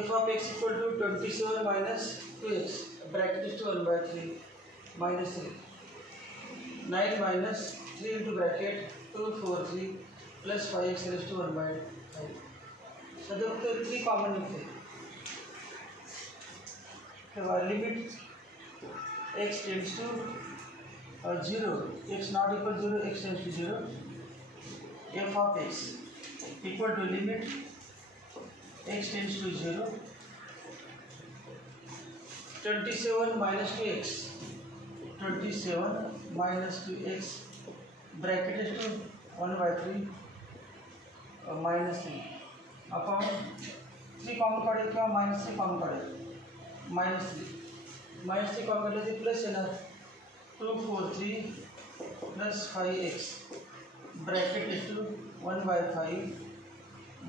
f of x equal to 27 minus 2x, bracket is to 1 by 3 minus 3. 9 minus 3 into bracket 2 4 3 plus 5x raised to 1 by 5. So the 3 common निकले. तो limit x tends to 0, x not equal to 0, x tends to 0. F of x equal to limit x tends to 0. 27 minus 2x. 27 minus 2x bracket is to 1 by 3 minus 3 upon 3 कॉमन काढे किंवा minus 3 कॉमन काढे minus 3 कॉमन काढले ते प्लस येणार 2 4 3 plus 5x bracket is to 1 by 5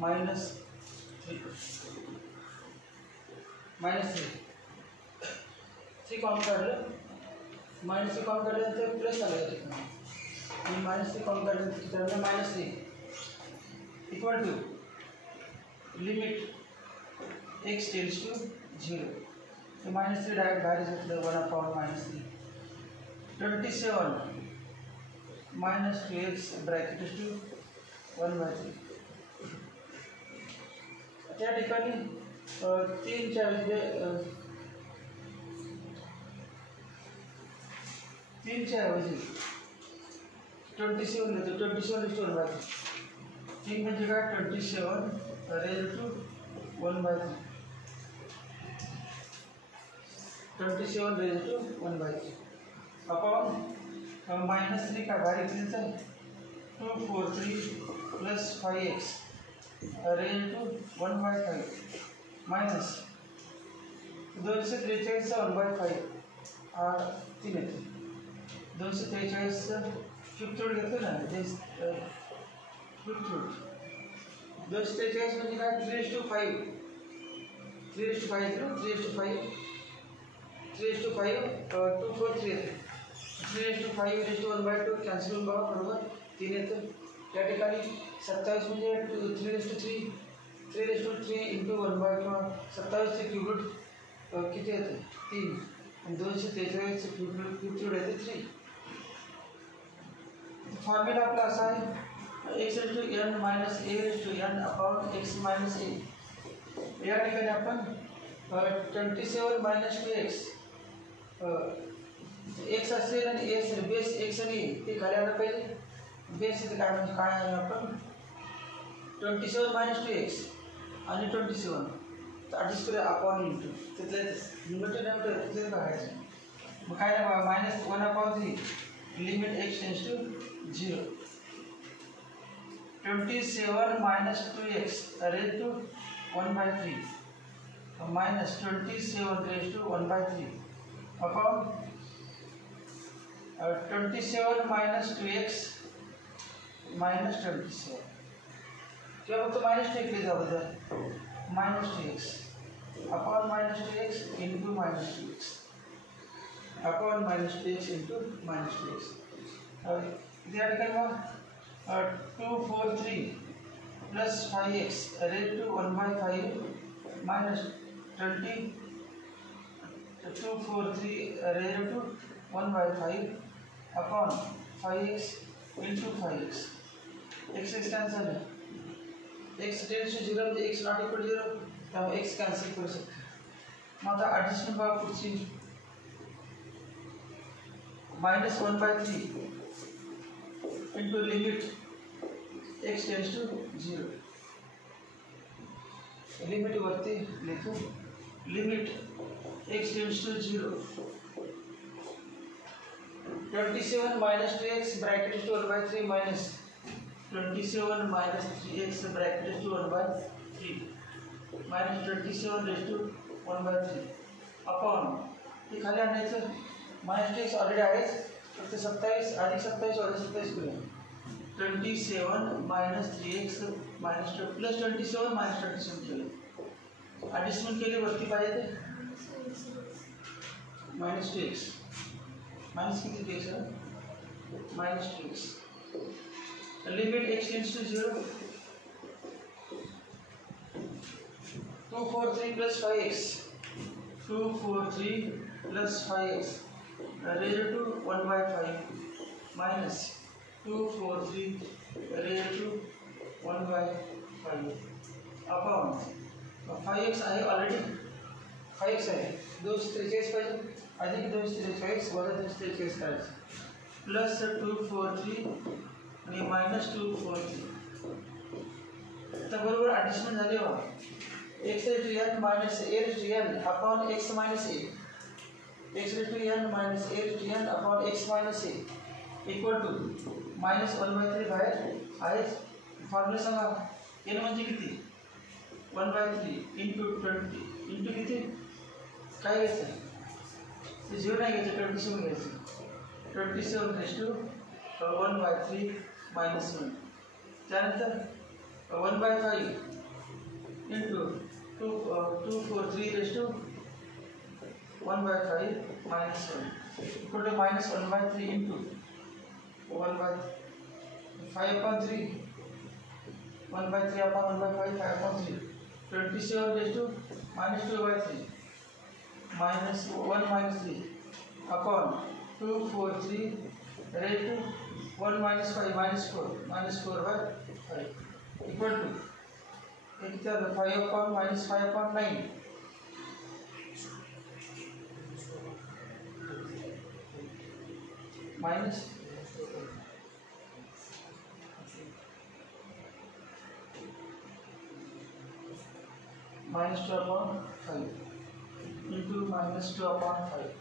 minus 3 common काढलं minus 3 common काढल्यानंतर plus आलं आणि माइनस 3 कॉमन काढल्यानंतर minus 3 equal to limit x tends to 0. तो माइनस 3 डायरेक्ट बाहेर घेतलं 1 upon minus 3. 27 minus 2x bracket is to 1 by 3. त्या ठिकाणी 3 च्या ऐवजी 27 लेतो. 27 is to 1 by 3. 3 म्हणजे काय 27 raised to 1 by 3. 27 raised to 1 by 3 upon minus 3 का बाहेर घेतलं 2 4 3 plus 5x raised to 1 by 5 minus 243 1 by 5 3 येते. 243 फिफ्थ रूट घेतलं ना ते फिफ्थ रूट 243 म्हणजे काय 3:5 2 4 3 येते. 3:5 1 by 2 कॅन्सल होऊन बघा बरोबर 3 येतं. त्या ठिकाणी 27 म्हणजे 3:3 इंटू 1 by किंवा 27 चे क्यूब रूट किती येतं 3 आणि 243 चे क्यूब रूट येते 3. फॉर्म्युला आपला असा आहे x raised to n minus a raised to n upon x minus a. या ठिकाणी आपण 27 minus 2x x असेल आणि a असेल बेस x आणि a ते खाली आलं पाहिजे. बेस इथे काय म्हणजे काय आहे आपण 27 minus 2x आणि 27 ॲडजस्ट करूया अपॉन इंटू तिथले न्यूमरेटर तिथले बघायचं. मग काय minus 1 upon 3 limit x tends to 0. 27 minus 2x raised to 1 by 3 minus 27 raised to 1 by 3 upon 27 minus 2x minus 27 किंवा फक्त मायनस 2 केले जाऊ द्या minus 2x upon minus 2x into minus 2x upon minus 2x into minus 2x. या ठिकाणी मग 2 4 3 plus 5x raised to 1 by 5 minus 2 4 3 raised to 1 by 5 upon 5x into 5x. x cancel आहे. x tends to 0 म्हणजे x not equal 0 त्यामुळे x cancel करू शकतो. मग आता ॲडजस्टमेंट बघा पुढची minus 1 by 3 into limit x tends to 0. लिमिट वरती लिखो limit x tends to 0. 27 minus 2x bracket is to 1 by 3 minus 27 minus 3x bracket is to 1 by 3 minus 27 raised to 1 by 3 upon हे खाली आणायचं minus 2x ऑलरेडी आहेच फक्त 27 अधिक 27 अधिक 27 करूया. 27 minus 3x minus 2 plus 27 minus 27 केलं. ॲडजस्टमेंट केली वरती पाहिजे ते minus 2x minus किती 2x minus 2x limit x tends to 0 243 plus 5x, 243 plus 5x raised to 1 by 5 minus 243 raised to 1 by 5 upon 5x आहे ऑलरेडी 5x आहे 243 पाहिजे अधिक 243 वजा 243 करायचं प्लस 243 आणि मायनस 243 तर बरोबर ॲडिशन झाले बघा x raised to n minus a raised to n upon x minus a x raised to n minus a raised to n upon x minus a equal to minus 1 by 3 बाहेर आहे फॉर्म्युला सांगा n म्हणजे किती 1 by 3 into 20 into किती काय घ्यायचं ते 0 नाही घ्यायचं 27 घ्यायचं 27 raised to 1 by 3 minus 1 त्यानंतर 1 by 5 into 243 raised to 1 by 5 minus 1 equal to minus 1 by 3 into 1 by 5 upon 3 1 by 3 upon 1 by 5 5 upon 3 27 raised to minus 2 by 3 minus 1 minus 3 upon 243 raised to 1 minus 5 minus 4 by 5 equal to 5 upon minus 5 upon 9 minus minus 2 upon 5 into minus 2 upon 5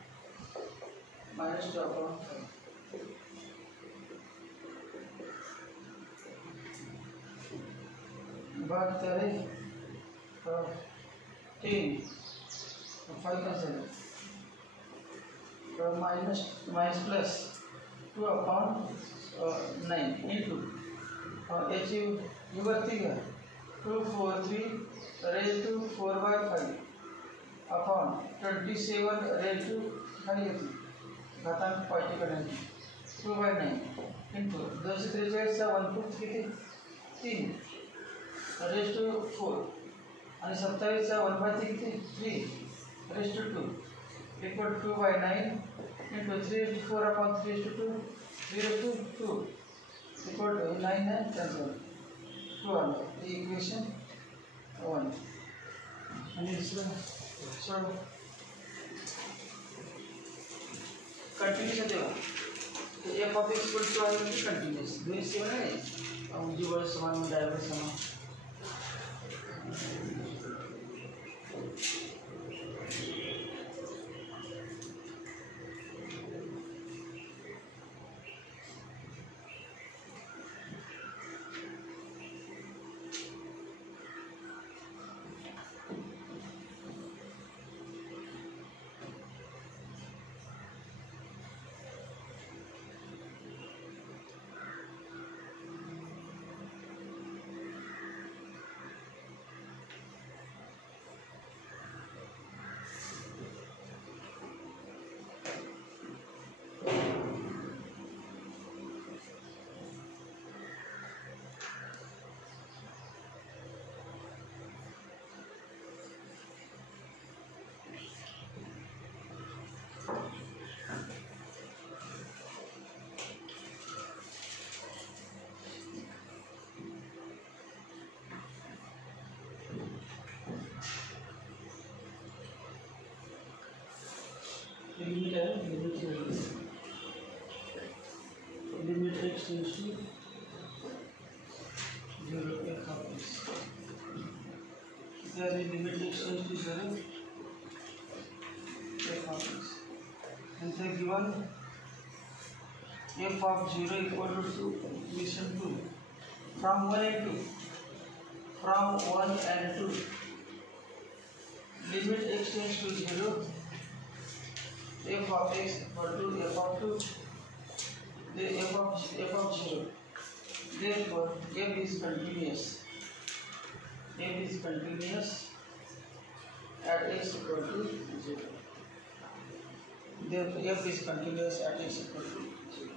minus 2 upon 5 बात करें 10 5 कैंसिल minus plus 2 upon 9 into h निवर्ती है 243 raised to 4 by 5 upon 27 raised to खाली होती घातांक पार्टिकल 2 by 9 into 243 चा 1/5 किती 3 raised to 4 आणि 27 चा 1/3 किती 3 raised to 2 equal to 2 by 9 into 3 raised to 4 upon 3 raised to 2 0 to 2 equal to 9 है cancel 12 the equation 1 and this one so continuous देगा तो f of x equal to I will be continuous दोनों से बना है और मुझे बड़ा समान में डायवर्स समान limit x tends to 0 f of x. There is limit x tends to 0 f of x. And they given f of 0 equal to equation 2 from 1 and 2 from 1 and 2 limit x tends to 0 f of x equal to f of 2 the f of 0 therefore f is continuous at x equal to 0 therefore f is continuous at x equal to 0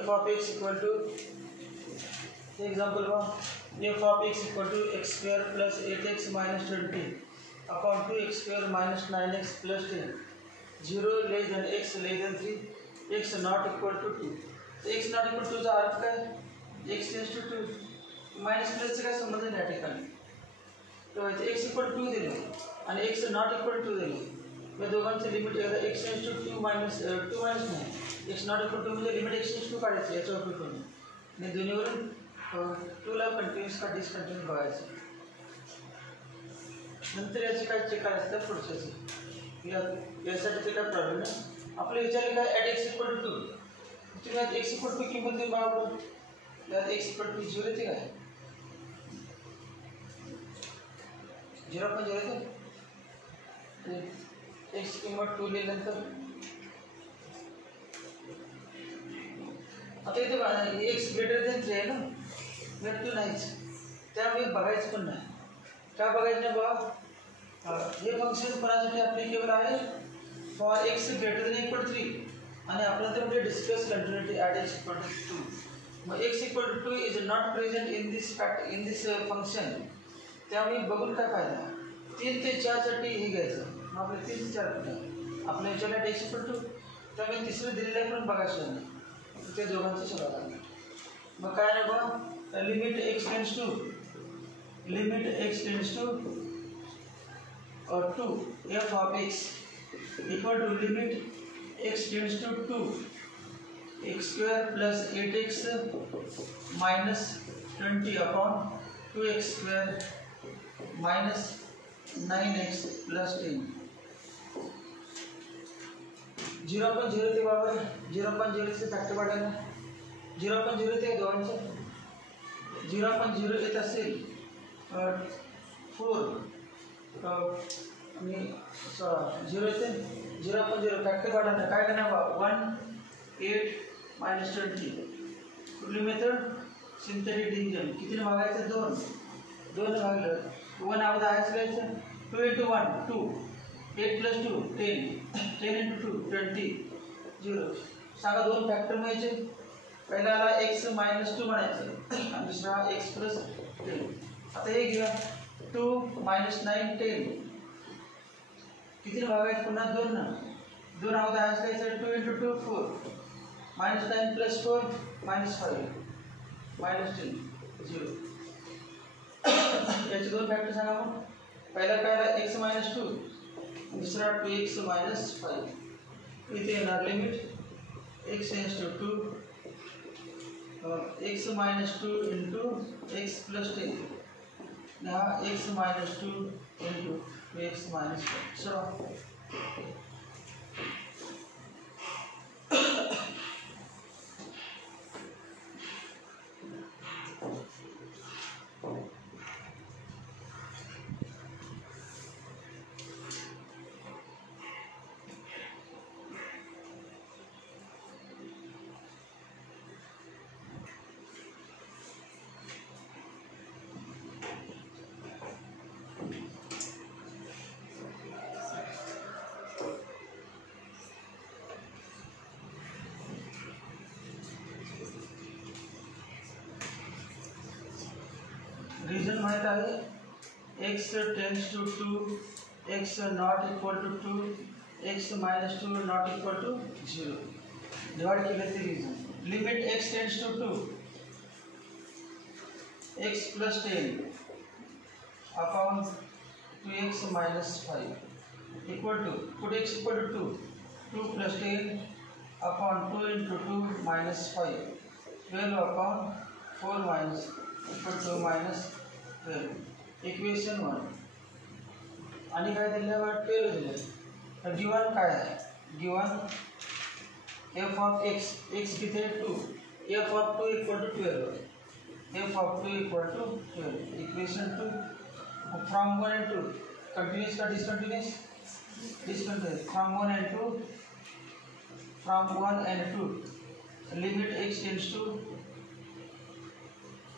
f of x equal to example 1 f of x equal to x square plus 8x minus 20 upon 2x square minus 9x plus 10 0 less than x less than 3 x not equal to 2 तो x not equal to चा अर्थ काय x tends to 2 मायनस प्लसचा काय संबंध नाही या ठिकाणी तर x equal to 2 दिले आणि x not equal to 2 दिले या दोघांचे लिमिट एकदा x tends to 2 मायनस नाही x not equal to म्हणजे लिमिट x tends to काढायचं याचा उपयोग करून आणि दोन्हीवरून 2 ला कंटिन्यूस का डिसकंटिन्यूस बघायचं नंतर याची काय चेक करायचं त्या पुढच्याची यासाठी काय प्रॉब्लेम नाही आपले विचारले काय ॲट एक्स इक्वल टू 2 तुम्ही एक्स इक्वल टू किंमत देऊन बघा यात एक्स इक्वल टू 0 येते काय 0 पण 0 येते एक्स किंमत 2 लिहिल्यानंतर आता इथे एक्स ग्रेटर देन 3 आहे ना ग्रेटर टू नाहीच त्यामुळे बघायचं पण नाही काय बघायचं नाही बघा हे फंक्शन कोणासाठी ॲप्लिकेबल आहे for x greater than equal 3 आणि आपल्याला ते म्हणजे discuss continuity at x equal to 2 मग x equal to 2 is not present in this function त्यामुळे बघून काय फायदा 3 ते 4 साठी हे घ्यायचं मग आपल्या 3 ते 4 आपल्या विचारला एक्स इक्वल टू त्यामुळे तिसरं दिलेलं पण बघायचं नाही ते दोघांचं सगळं लागणार मग काय नाही बघा limit x tends to 2 f of x equal to limit x tends to 2 x square plus 8x minus 20 upon 2x square minus 9x plus 10 0.0 ते बरोबर 0.0 से फॅक्टर वाढायला 0.0 ते दोघांचं 0.0 येत असेल 4 आणि 0 ते 0.0 फॅक्टर काढायला काय करणार 1 8 minus 20 कुठली मेथड सिंथेटिक डिव्हिजन किती भागायचं 2 भागलं 1 अवधा आहेच घ्यायचं 2 into 1 2 8 plus 2 10 10 into 2 20 0 सांगा 2 फॅक्टर मिळायचे पहिल्याला x minus 2 म्हणायचं आणि दुसरा x plus 10 आता हे घेऊया 2 minus 9 10 किती भागायचं पुन्हा 2 ना 2 अवधा आहेच घ्यायचं 2 into 2 4 minus 9 plus 4 minus 5 minus 10 0 याचे 2 फॅक्टर सांगा मग पहिला x minus 2 दूसरा 2x minus 5 इथे येणार limit x tends to 2 x minus 2 into x plus 10 now x minus 2 into 2x minus 5 so reason माहित आहे x tends to 2 x not equal to 2 x minus 2 not equal to 0 divide केले ते reason limit x tends to 2 x plus 10 upon 2x minus 5 equal to put x equal to 2 plus 10 upon 2 into 2 minus 5 12 upon 4 minus equal to minus 12 इक्वेशन 1 आणि काय दिल्यावर 12 दिले तर गिवन काय आहे given f of x किती आहे 2 f of 2 equal to 12 f of 2 equal to 12 इक्वेशन 2 from 1 and 2 कंटिन्यूस का discontinuous from 1 and 2 limit x tends to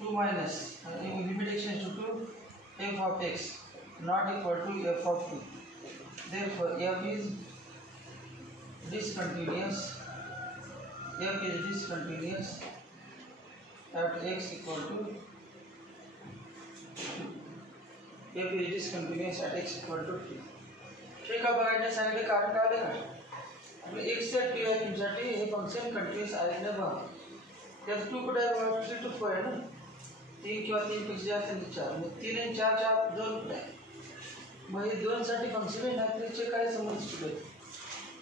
2 minus limit x tends to 2 f of x not equal to f of 2 therefore f is discontinuous f is discontinuous at x equal to 2. f is discontinuous at x equal to 2. हे का बघायला सांगितलं कारण काय आलं का आपलं x से 2 आहे तुमच्यासाठी हे फंक्शन कंटिन्यूअस आहे ना बघा त्यात 2 कुठे आहे बघा 3 to 4 आहे ना 3 किंवा 3 पेक्षा जास्त आणि 4 मग 3 आणि 4 च्या 2 कुठे आहे मग हे 2 साठी फंक्शन आहे ना त्याचे काय संबंध शिकले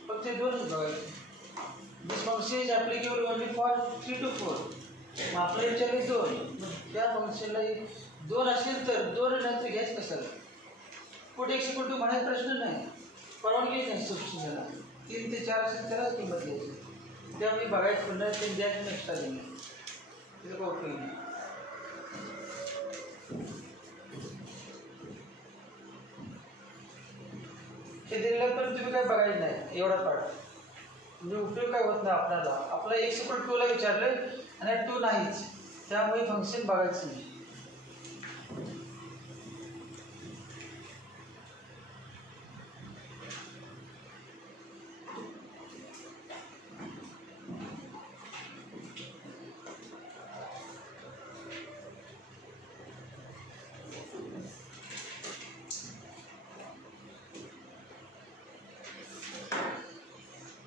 फक्त हे 2 बघायचे this function is applicable only for 3 to 4 मग आपल्या विचारले 2 मग त्या फंक्शनला 2 असेल तर 2 नंतर घ्यायच कशाला कुठे x इक्वल टू म्हणायचा प्रश्न नाही परवानगी नाही सबस्टिट्यूशनला 3 ते 4 असेल त्याला किंमत घ्यायची त्यामुळे बघायचं पण नाही ते द्यायचं एक्स्ट्रा देणं तिथं काय उपयोग नाही हे दिलेलं पण तुम्ही काय बघायचं नाही एवढा पाठ म्हणजे उपयोग काय होत नाही आपल्याला आपला x इक्वल टू ला विचारलंय आणि 2 नाहीच त्यामुळे फंक्शन बघायचं नाही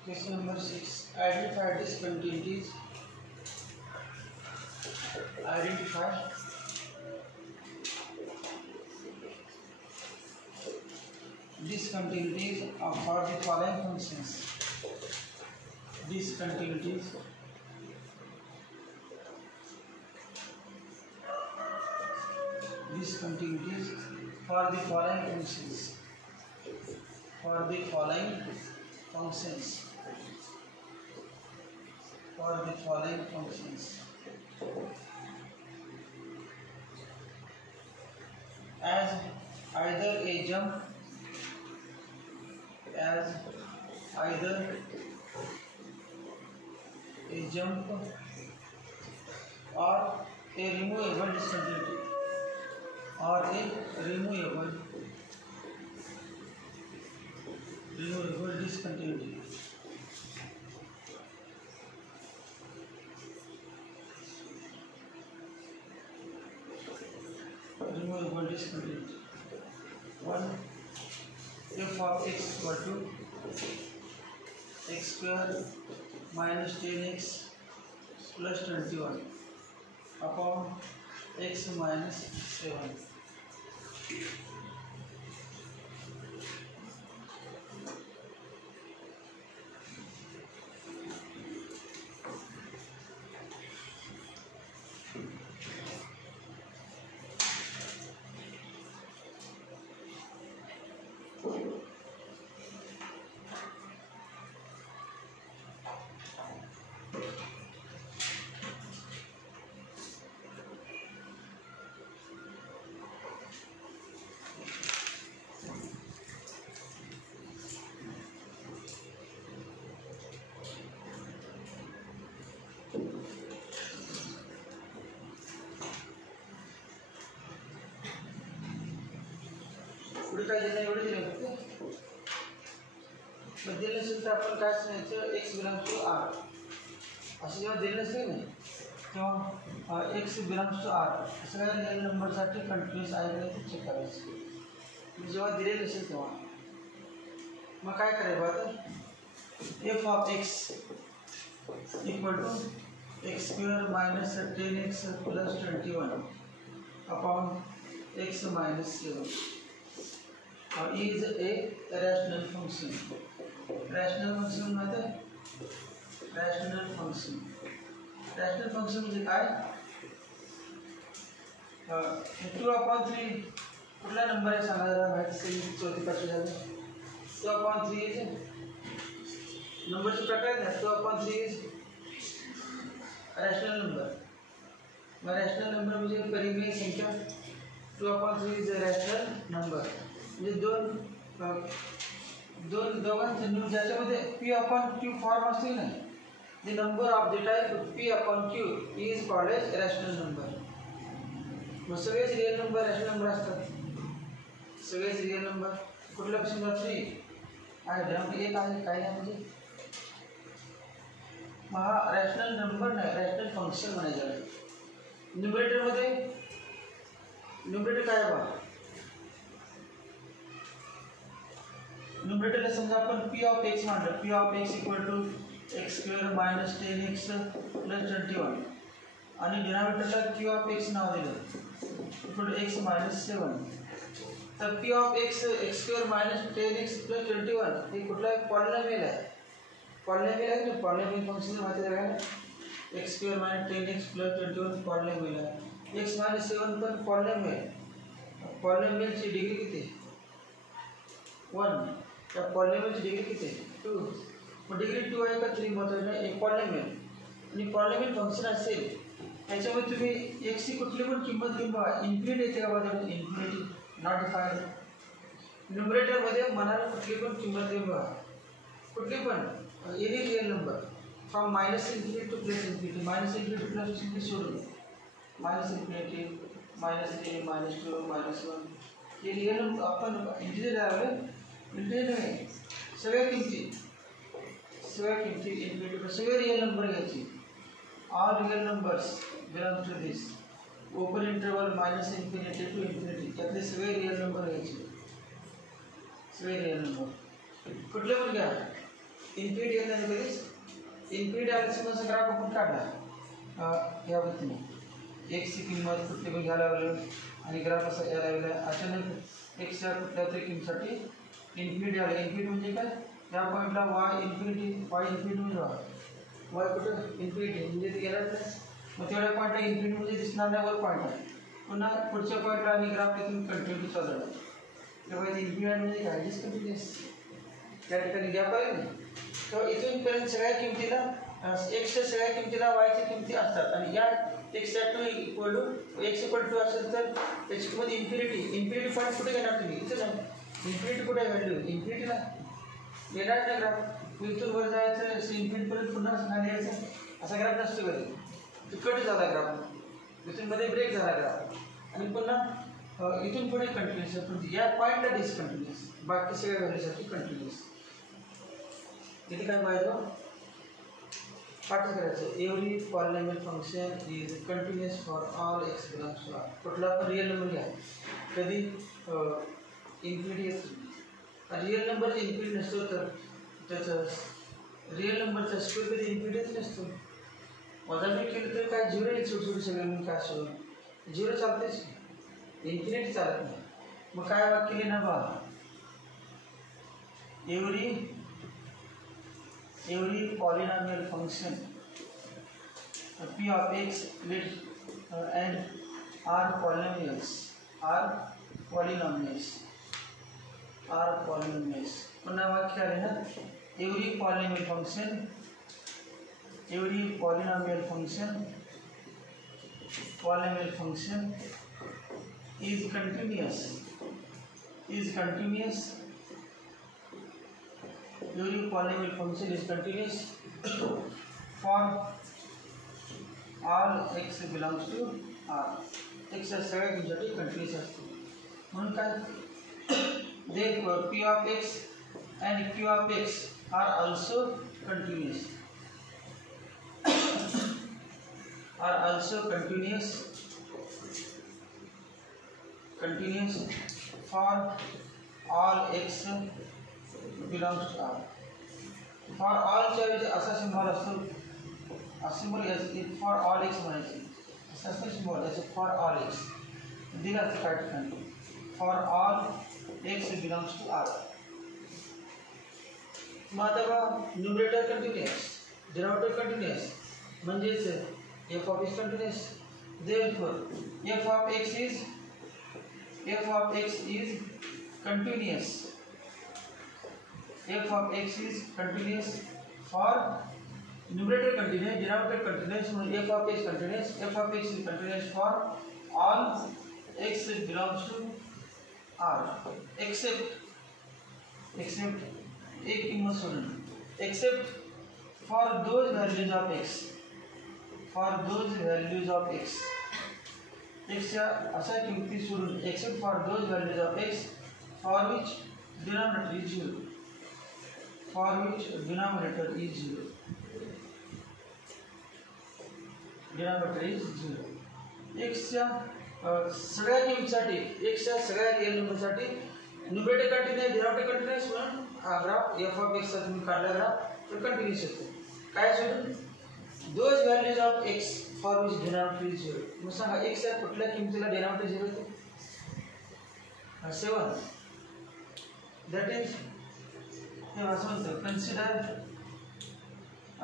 Question number 6. Identify discontinuities. Identify discontinuities for the following functions. Discontinuities for the following functions. For the following functions. For the following functions as either a jump or a removable discontinuity removable discontinuity one f of x equal to x square minus 10x plus 21 upon x minus 7 पुढे काय दिलं एवढं दिलं फक्त मग दिलं नसेल तर आपण काय सांगायचं x बिलॉंग्स टू r असं जेव्हा दिलं नसेल ना तेव्हा x बिलॉंग्स टू r असं काय रिअल नंबरसाठी कंटिन्यूअस आहे का ते चेक करायचं जेव्हा दिले नसेल तेव्हा मग काय करायचं आता f of x equal to x square minus 10x plus 21 upon x minus 7 is a rational function. Rational function म्हणजे rational function म्हणजे काय 2/3 कुठला नंबर आहे सांगा जरा माहिती असेल चौथी पाचवी झाली 2/3 इज नंबरचे प्रकार आहेत 2/3 is rational number mug rational number म्हणजे परिमेय संख्या 2/3 इज रॅशनल नंबर म्हणजे दोघांचे न्यू ज्याच्यामध्ये p/q फॉर्म असतील ना the number of the type p/q is called as rational number मग सगळेच रिअल नंबर रॅशनल नंबर असतात सगळेच रिअल नंबर कुठल्या पेक्षा 3 आहे एक आहे काय नाही म्हणजे हा रॅशनल नंबर नाही, रॅशनल फंक्शन म्हणायचं आहे. न्यूमरेटरमध्ये न्यूमरेटर काय बघा, न्यूमरेटरला समजा आपण पी ऑफ एक्स मांडलं, p of x equal to x square minus 10x plus 21 आणि डिनॉमिनेटरला क्यू ऑफ एक्स नाव दिलं इक्वल टू एक्स मायनस 7. तर p of x x square minus 10x plus 21 हे कुठला पॉलिनॉमियल आहे, पॉलिनॉमियल आहे ना, पॉलिनॉमियल फंक्शन माहिती आहे का, x square minus 10x plus 21 पॉलिनॉमियल आहे, एक्स मायनस 7 पण पॉलिनॉमियल, पॉलिनॉमियलची डिग्री किती 1, त्या पॉलिनॉमियलची डिग्री किती 2, मग डिग्री 2 आहे का 3 महत्त्वाचं नाही, एक पॉलिनॉमियल आणि पॉलिनॉमियल फंक्शन असेल त्याच्यामध्ये तुम्ही एक्सची कुठली पण किंमत घेऊन बघा, इन्फिनिटी येते का बघा, इन्फिनिटी नॉट डिफाईन्ड. न्यूमरेटरमध्ये मनाला कुठली पण किंमत घेऊन बघा, कुठली पण any real number from minus infinity to plus infinity, minus infinity plus infinity सोडून मायनस इन्फिनिटी -3 -2 -1 हे रिअल नंबर आपण इंटिजर लावलं, इंटिजर नाही सगळ्या किमती इन्फिनिटी सगळे रिअल नंबर घ्यायची, all real numbers belong to this open interval minus infinity to infinity, त्यातले सगळे रिअल नंबर घ्यायचे, सगळे रिअल नंबर कुठले पण घ्या, इन्फिनिटी येत नाही कधीच, इन्फिनिटी आल्याचं ग्राफ आपण काढला या पद्धतीने एक्सची किंमत कुठली पण घ्यायला लागलं आणि ग्राफ असा यायला लागला, अचानक एक्सच्या कुठल्या तरी किंमतीसाठी इन्फिनिटी आलं, इन्फिनिटी म्हणजे काय, या पॉईंटला वाय इन्फिनिटी म्हणजे वाय कुठं इन्फिनिटी म्हणजे ते गेलाच नाही, मग तेवढ्या पॉईंटला इन्फिनिटी म्हणजे दिसणार नाही, वर पॉईंट आहे, पुन्हा पुढच्या पॉईंटला आणि ग्राफ तिथून कंटिन्यू चालू आहे, तेव्हा इन्फिनिटी म्हणजे काय डिस्कंटिन्युअस, त्या ठिकाणी गॅप आहे नाही, तेव्हा इथूनपर्यंत सगळ्या किमतीला एक्सच्या सगळ्या किमतीला वायच्या किमती असतात आणि या एक्सच्या इक्वल टू असेल तर त्याची किंमत इन्फिनिटी पॉईंट कुठे घेणार तुम्ही, इथं नाही, इन्फिनिटी कुठे व्हॅल्यू इन्फिनिटीला येणार नाही ग्राफ, इथून वर जायचं इन्फिनिटीपर्यंत पुन्हा खाली यायचं, असा ग्राफ नसतो कधी, कट झाला ग्राफ, इथून मध्ये ब्रेक झाला ग्राफ आणि पुन्हा इथून पुढे कंटिन्युअस, पण या पॉईंटला डिसकंटिन्युअस, बाकी सगळ्या व्हॅल्यूसाठी कंटिन्युअस. इथे काय पाहिजे पाठ करायचं, every polynomial function is continuous for all x belongs to R, कुठला पण रिअल नंबर घ्या, कधी इन्फिनिटी येतो, रिअल नंबर इन्फिनिटी नसतो तर त्याचं रिअल नंबरचा स्क्वेअर कधी इन्फिनिटीच नसतो, वजाबाकी केलं तर काय झिरो येईल, छोटी सगळे म्हणून काय असो झिरो चालतेच, इन्फिनिटी चालत नाही, मग काय वाक्य लिहिणार बा, every polynomial function p of x with and are polynomials पुन्हा वाक्य आले ना, every polynomial function is continuous every polynomial function is continuous for all x belongs to R, x सगळ्या किमतीसाठी कंटिन्युअस असतो, म्हणून काय therefore p of x and q of x are also continuous for all x belongs to R. For all च्या ऐवजी असा सिम्बॉल असतो, symbol for all x म्हणायचे, असा असतो सिम्बॉल याचं फॉर ऑल एक्स दिला असतं काय ठिकाणी, for all x belongs to R. मग आता बघा न्यूमरेटर कंटिन्युअस, डिनॉमिनेटर कंटिन्युअस म्हणजेच f of x continuous, therefore f of x is continuous, f of x is continuous for numerator continuous, denominator continuous, f of x continuous, f of x is continuous for all x belongs to R except एक किंमत सोडून, except for those values of x, x च्या अशा किमती सोडून, except for those values of x for which denominator is 0, denominator is 0. एक्सच्या सगळ्या किमतीसाठी एक्सच्या सगळ्या रिअल नंबरसाठी न्यूमरेटर कंटिन्यूअस डिनॉमिनेटर कंटिन्यूअस म्हणून हा ग्राफ एफ ऑफ एक्स चा तुम्ही काढला ग्राफ तर कंटिन्यूअस येतो. काय सोडून those values of x for which denominator is 0. मग सांगा एक्सच्या कुठल्या किमतीला डिनॉमिनेटर 0 येते? 7. दॅट इज हे असं म्हणतो consider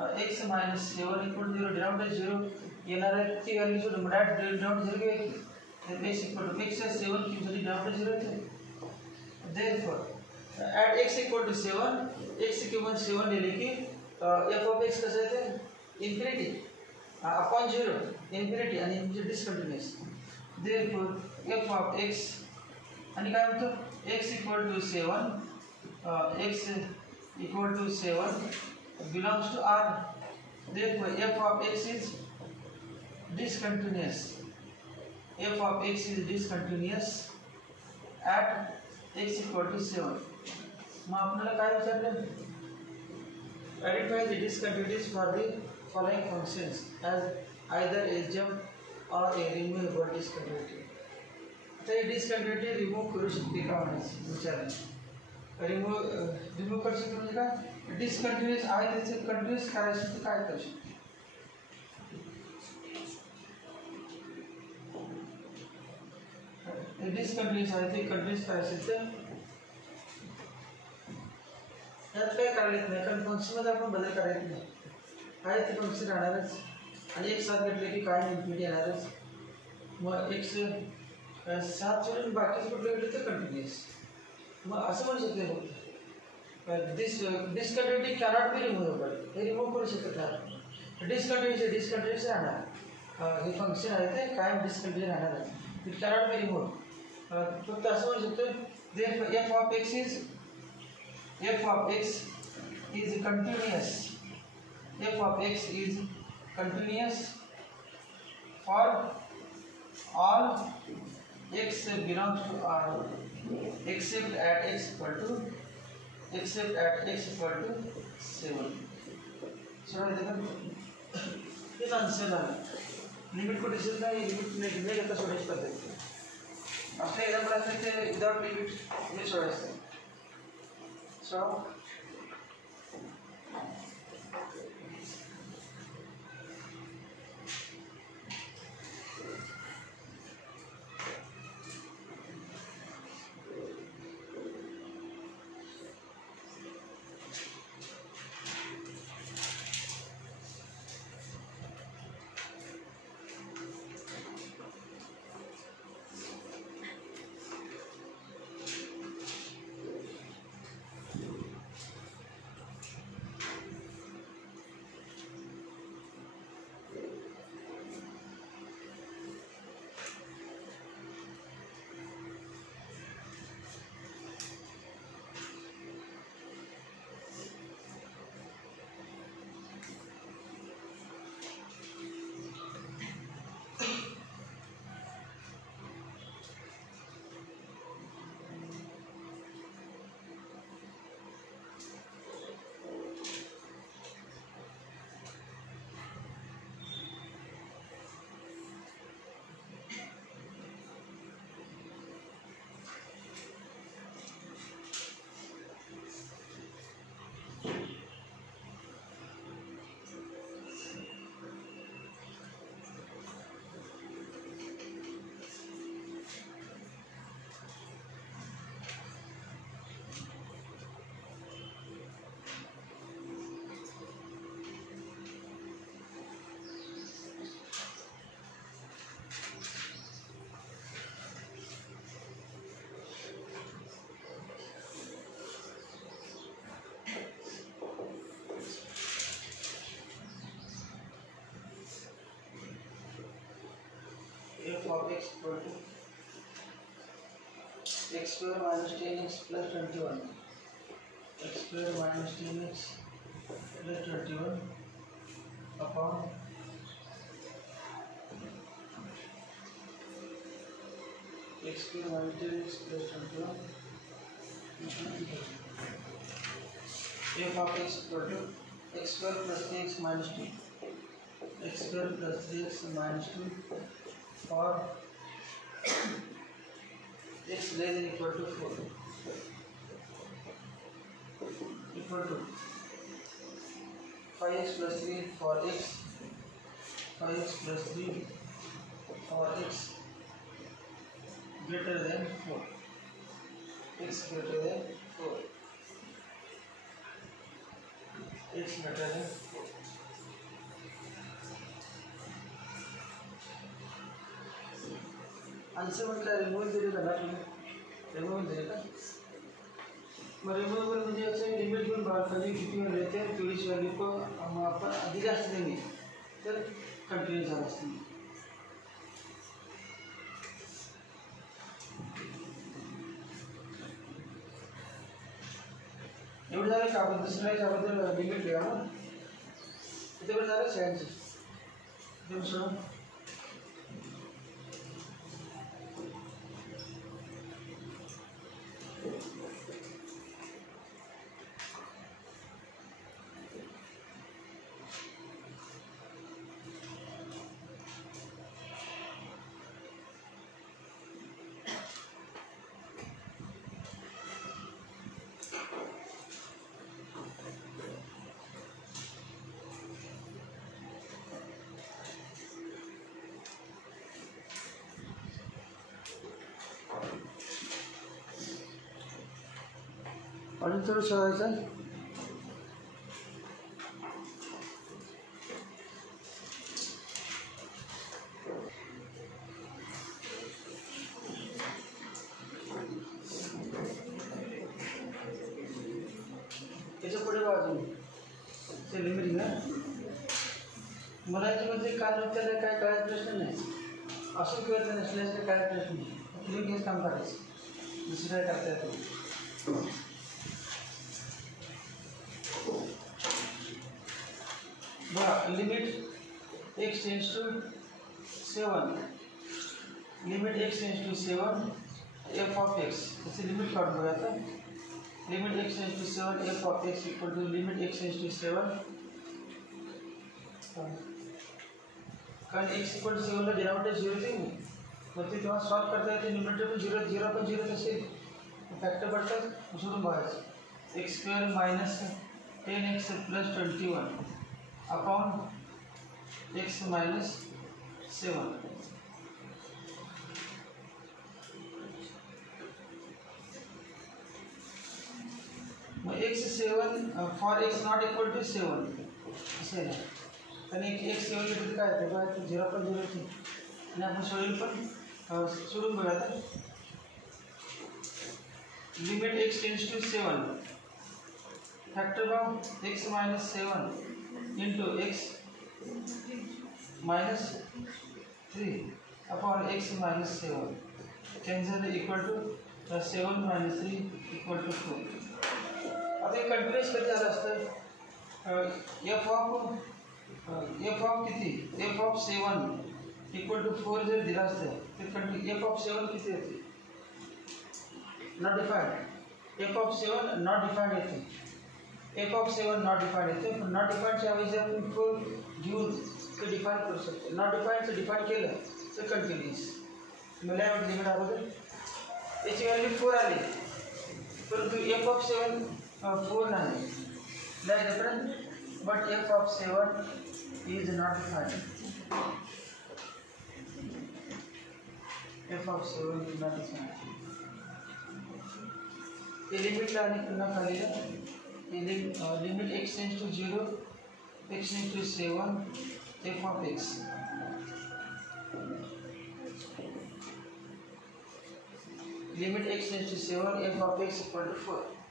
x minus 7 equal to 0 डिनॉमिनेटर 0 येणार आहे ती व्हॅल्यू सोडून मग डिनॉमिनेटर 0 घ्यायची तर x equal to x 7 किमतीसाठी डिनॉमिनेटर 0 येते. therefore at x equal to 7 x की किंमत 7 लिहिली की f of x कसं येते इन्फिनिटी अपॉन 0 इन्फिनिटी आणि म्हणजे डिस्कंटिन्यूअस. therefore f of x आणि काय म्हणतो x equal to 7 x equal to 7 belongs to R. Therefore f of x is discontinuous. f of x is discontinuous at x equal to 7. मग आपल्याला काय विचारलं identify the discontinuities for the following functions as either a jump or a removable discontinuity. आता ही discontinuity remove करू शकते का म्हणायचं विचारलं. रिमूव्ह करू शकते म्हणजे काय डिस्कंटिन्यूअस आहे त्याचे कंटिन्यूअस करायचं तर काय करू शकते डिस्कंटिन्यूअस आहे ते कंटिन्यूअस करायचं तर यात काय करायला नाही कारण फंक्शनमध्ये आपण बदल करायचं नाही काय ते फंक्शन राहणारच आणि एक साथ घेतले की काय इन्फिनिटी येणारच. मग एक 7 सोडून बाकीचे कुठले घेतले तर कंटिन्यूअस. मग असं म्हणू शकते this discontinuity cannot be removable. हे रिमूव्ह करू शकत नाही. डिस्कंटिन्यूअस राहणार हे फंक्शन आहे ते कायम डिस्कंटिन्यू राहणार आहे. It cannot be remove. फक्त असं म्हणू शकतो therefore f of x is continuous. f of x is continuous for all x belongs to R except at x equal to 7. So this answer limit को डिसाइड ना ये लिमिट नहीं लेता सोल्यूशन करते हैं आपने एकदम बड़ा सकते विदाउट लिमिट ये solution so f of x equal to x square minus 10x plus 21 x square minus 10x plus 21 upon x square minus 10x plus 21 f of x equal to x square plus 10x minus 2 x square plus 3x minus 2 for x less than equal to 4 equal to 5x plus 3 for x 5x plus 3 for x greater than 4 x greater than 4 x greater than 4 आंसर म्हटलं रिमूव्हल दिले का ना तुम्ही रिमूव्हल दिले का मग रिमूव्हल म्हणजे असं लिमिट घेऊन बाहेर खाली किती वेळ येते तेवढीच व्हॅल्यू को आपण आधी जास्त देणे तर कंटिन्यू झालं असतं एवढं झालं का आपण दुसऱ्या याच्याबद्दल लिमिट लिहा ना त्याच्यावर झालं सॅनचं दुसरं अजून थोडं शोधायचं याच्या पुढे बाजू ते लिमिट ना मला याच्यामध्ये काय नव्हत्याला काय काय प्रश्न नाही असं किंवा नसल्यास काय प्रश्न नाही तुम्ही हेच काम करायचं दुसरं काय करता येतं limit x tends to 7 limit x tends to 7 f of x त्याची लिमिट काढून बघा आता limit x tends to 7 f of x equal to limit x tends to 7 कारण x इक्वल टू 7 ला डिनॉमिनेटर 0 थे मग ते तेव्हा सॉल्व करता येते न्यूमरेटर पण 0 पण 0 असेल फॅक्टर पडतात सोडून बघायचं x square minus 10x plus 21 upon x minus 7 mug x 7 for x not equal to 7 असे ना आणि x 7 लिहिलं काय ते बघा 0 पण 0 ची आणि आपण सोडून पण सोडून बघा तर limit x tends to 7 factor of x minus 7 into x minus 3 upon x minus 7 cancel equal to 7 minus 3 equal to 4 आता हे कंटिन्यूस कधी झालं असतं f ऑफ किती f ऑफ 7 इक्वल टू 4 जर दिला असतं तर कंटिन्यू f ऑफ 7 किती येते not defined f of 7 not defined येते f ऑफ 7 नॉट डिफाइंड येते पण नॉट डिफाइंडच्या ऐवजी आपण 4 घेऊन ते डिफाइन करू शकतो नॉट डिफाइंडचं डिफाइन केलं तर कंटिन्यूस मला या लिमिट अगोदर याची व्हॅल्यू 4 आली परंतु f ऑफ 7 4 नाही like different but f of 7 is not defined f of 7 is not defined ये लिमिटला आणि पुन्हा खाली limit x tends to 0 x tends to 7 f of x limit x tends to 7 f of x equal to 4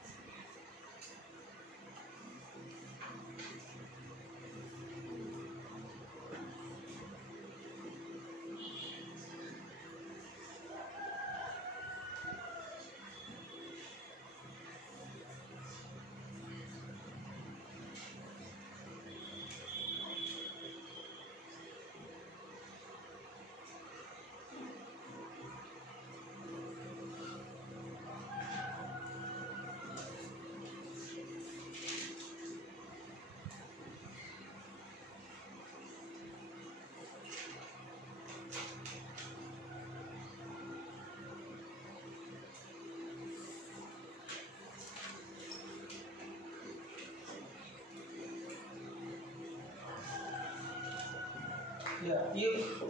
Yeah, if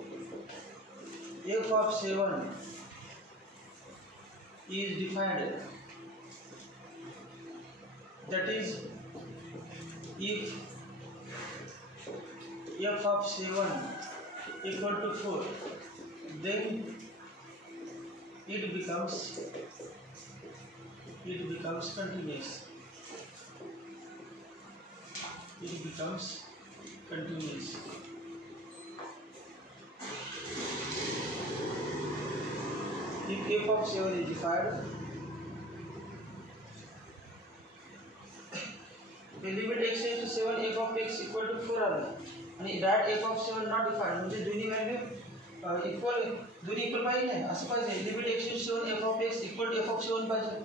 f of 7 is defined, that is, if f of 7 equal to 4, then it becomes continuous. It becomes continuous. If f of 7 is defined, the limit x tends to 7, f of x equal to 4 आला आणि that f of 7 not defined म्हणजे दोन्ही value equal पाहिजे नाही असं पाहिजे. Limit x tends to 7 f of x equal to f of 7 पाहिजे.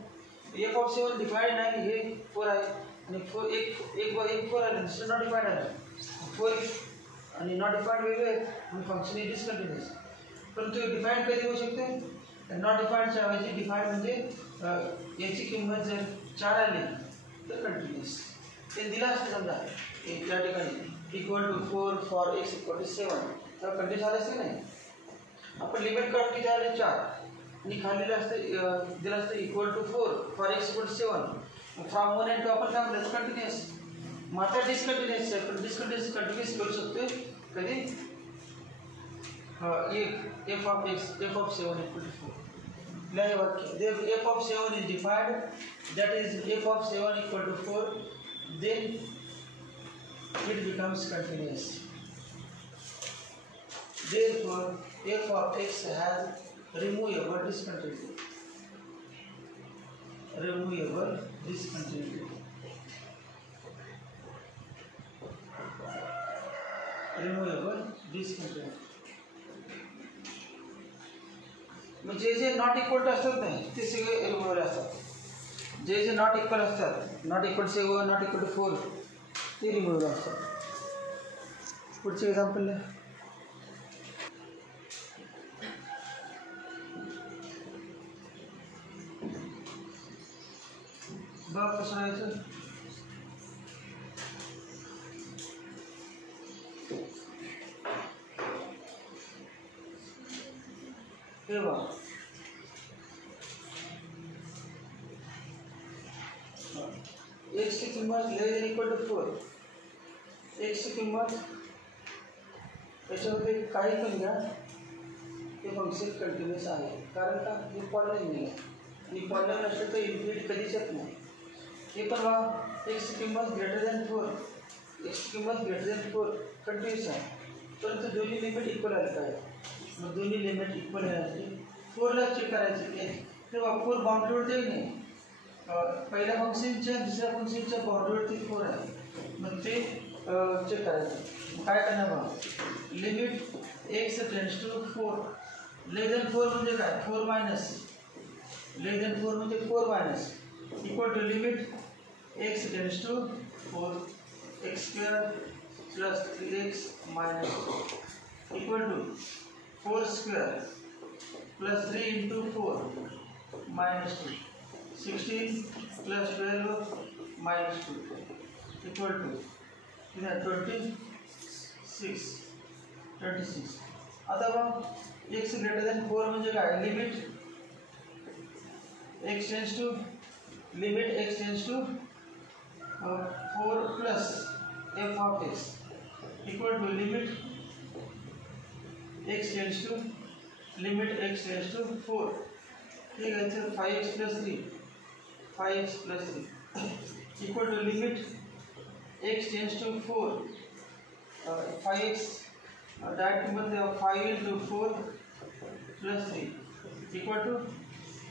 f of 7 डिफाइंड नाही हे 4 आहे आणि 4 एक 4 आले दुसरं नॉट डिफाइंड आहे. 4 आणि नॉट डिफाइंड वेगळे आणि फंक्शन इज डिस्कंटिन्युअस. परंतु डिफाइंड कधी होऊ शकते नॉट डिफाइंडच्या ऐवजी डिफाइंड म्हणजे याची किंमत जर 4 आली तर कंटिन्युअस ते दिलं असतं समजा त्या ठिकाणी equal to 4 for x equal to 7 तर कंटिन्युअस आलं असतं नाही. आपण लिमिट काढून किती आले 4 आणि खालीला असतं दिलं असतं equal to 4 for x equal to 7 from 1 and 2 आपण काय म्हणलं कंटिन्युअस. मग आता डिस्कंटिन्युअस आहे पण डिस्कंटिन्युअस कंटिन्युअस करू शकतोय कधी f of 7 equal to 4. लिहा हे वाक्य f of 7 is defined, that is f of 7 equal to 4, then it becomes continuous. Therefore f of x has removable discontinuity. Removable discontinuity. म्हणजे जे नॉट इक्वल टू असतात नाही ते सगळे रिमूव्हेबल असतात. जे not equal असतात not equal 7 not equal to 4 ते रिमूव्हेबल असतात. पुढचे एक्झाम्पल बघ कसं आहे. हे बघा x ची किंमत लेस इक्वल टू 4. x ची किंमत याच्यामध्ये काही पण घ्या ते फंक्शन कंटिन्युअस आहे कारण का हे पॉलिनॉमियल नाही आणि पॉलिनॉमियल नसलं तर इन्फिनिट कधीच येत नाही. हे पण बघा x ची किंमत ग्रेटर दॅन 4 कंटिन्युअस आहे परंतु दोन्ही लिमिट इक्वल आले काय मग दोन्ही लिमिट इक्वल आहे 4ला चेक करायचे तेव्हा 4 बाउंड्रीवरती नाही पहिल्या फंक्शनच्या दुसऱ्या फंक्शनच्या बाउंड्रीवरती 4 आहे मग ते चेक करायचं. काय करणार बघा limit x tends to 4 less than 4 म्हणजे काय 4 मायनस लेस दॅन 4 म्हणजे 4 minus equal to limit x tends to 4 x square plus 3x minus equal to 4 square plus 3 into 4 minus 2 16 plus 12 minus 2 equal to 26. आता बघ x greater than 4 म्हणजे काय limit x tends to 4 plus f of x equal to limit x tends to 4 ठीक है sir 5x plus 3 equal to limit x tends to 4 5x that means 5 into 4 plus 3 equal to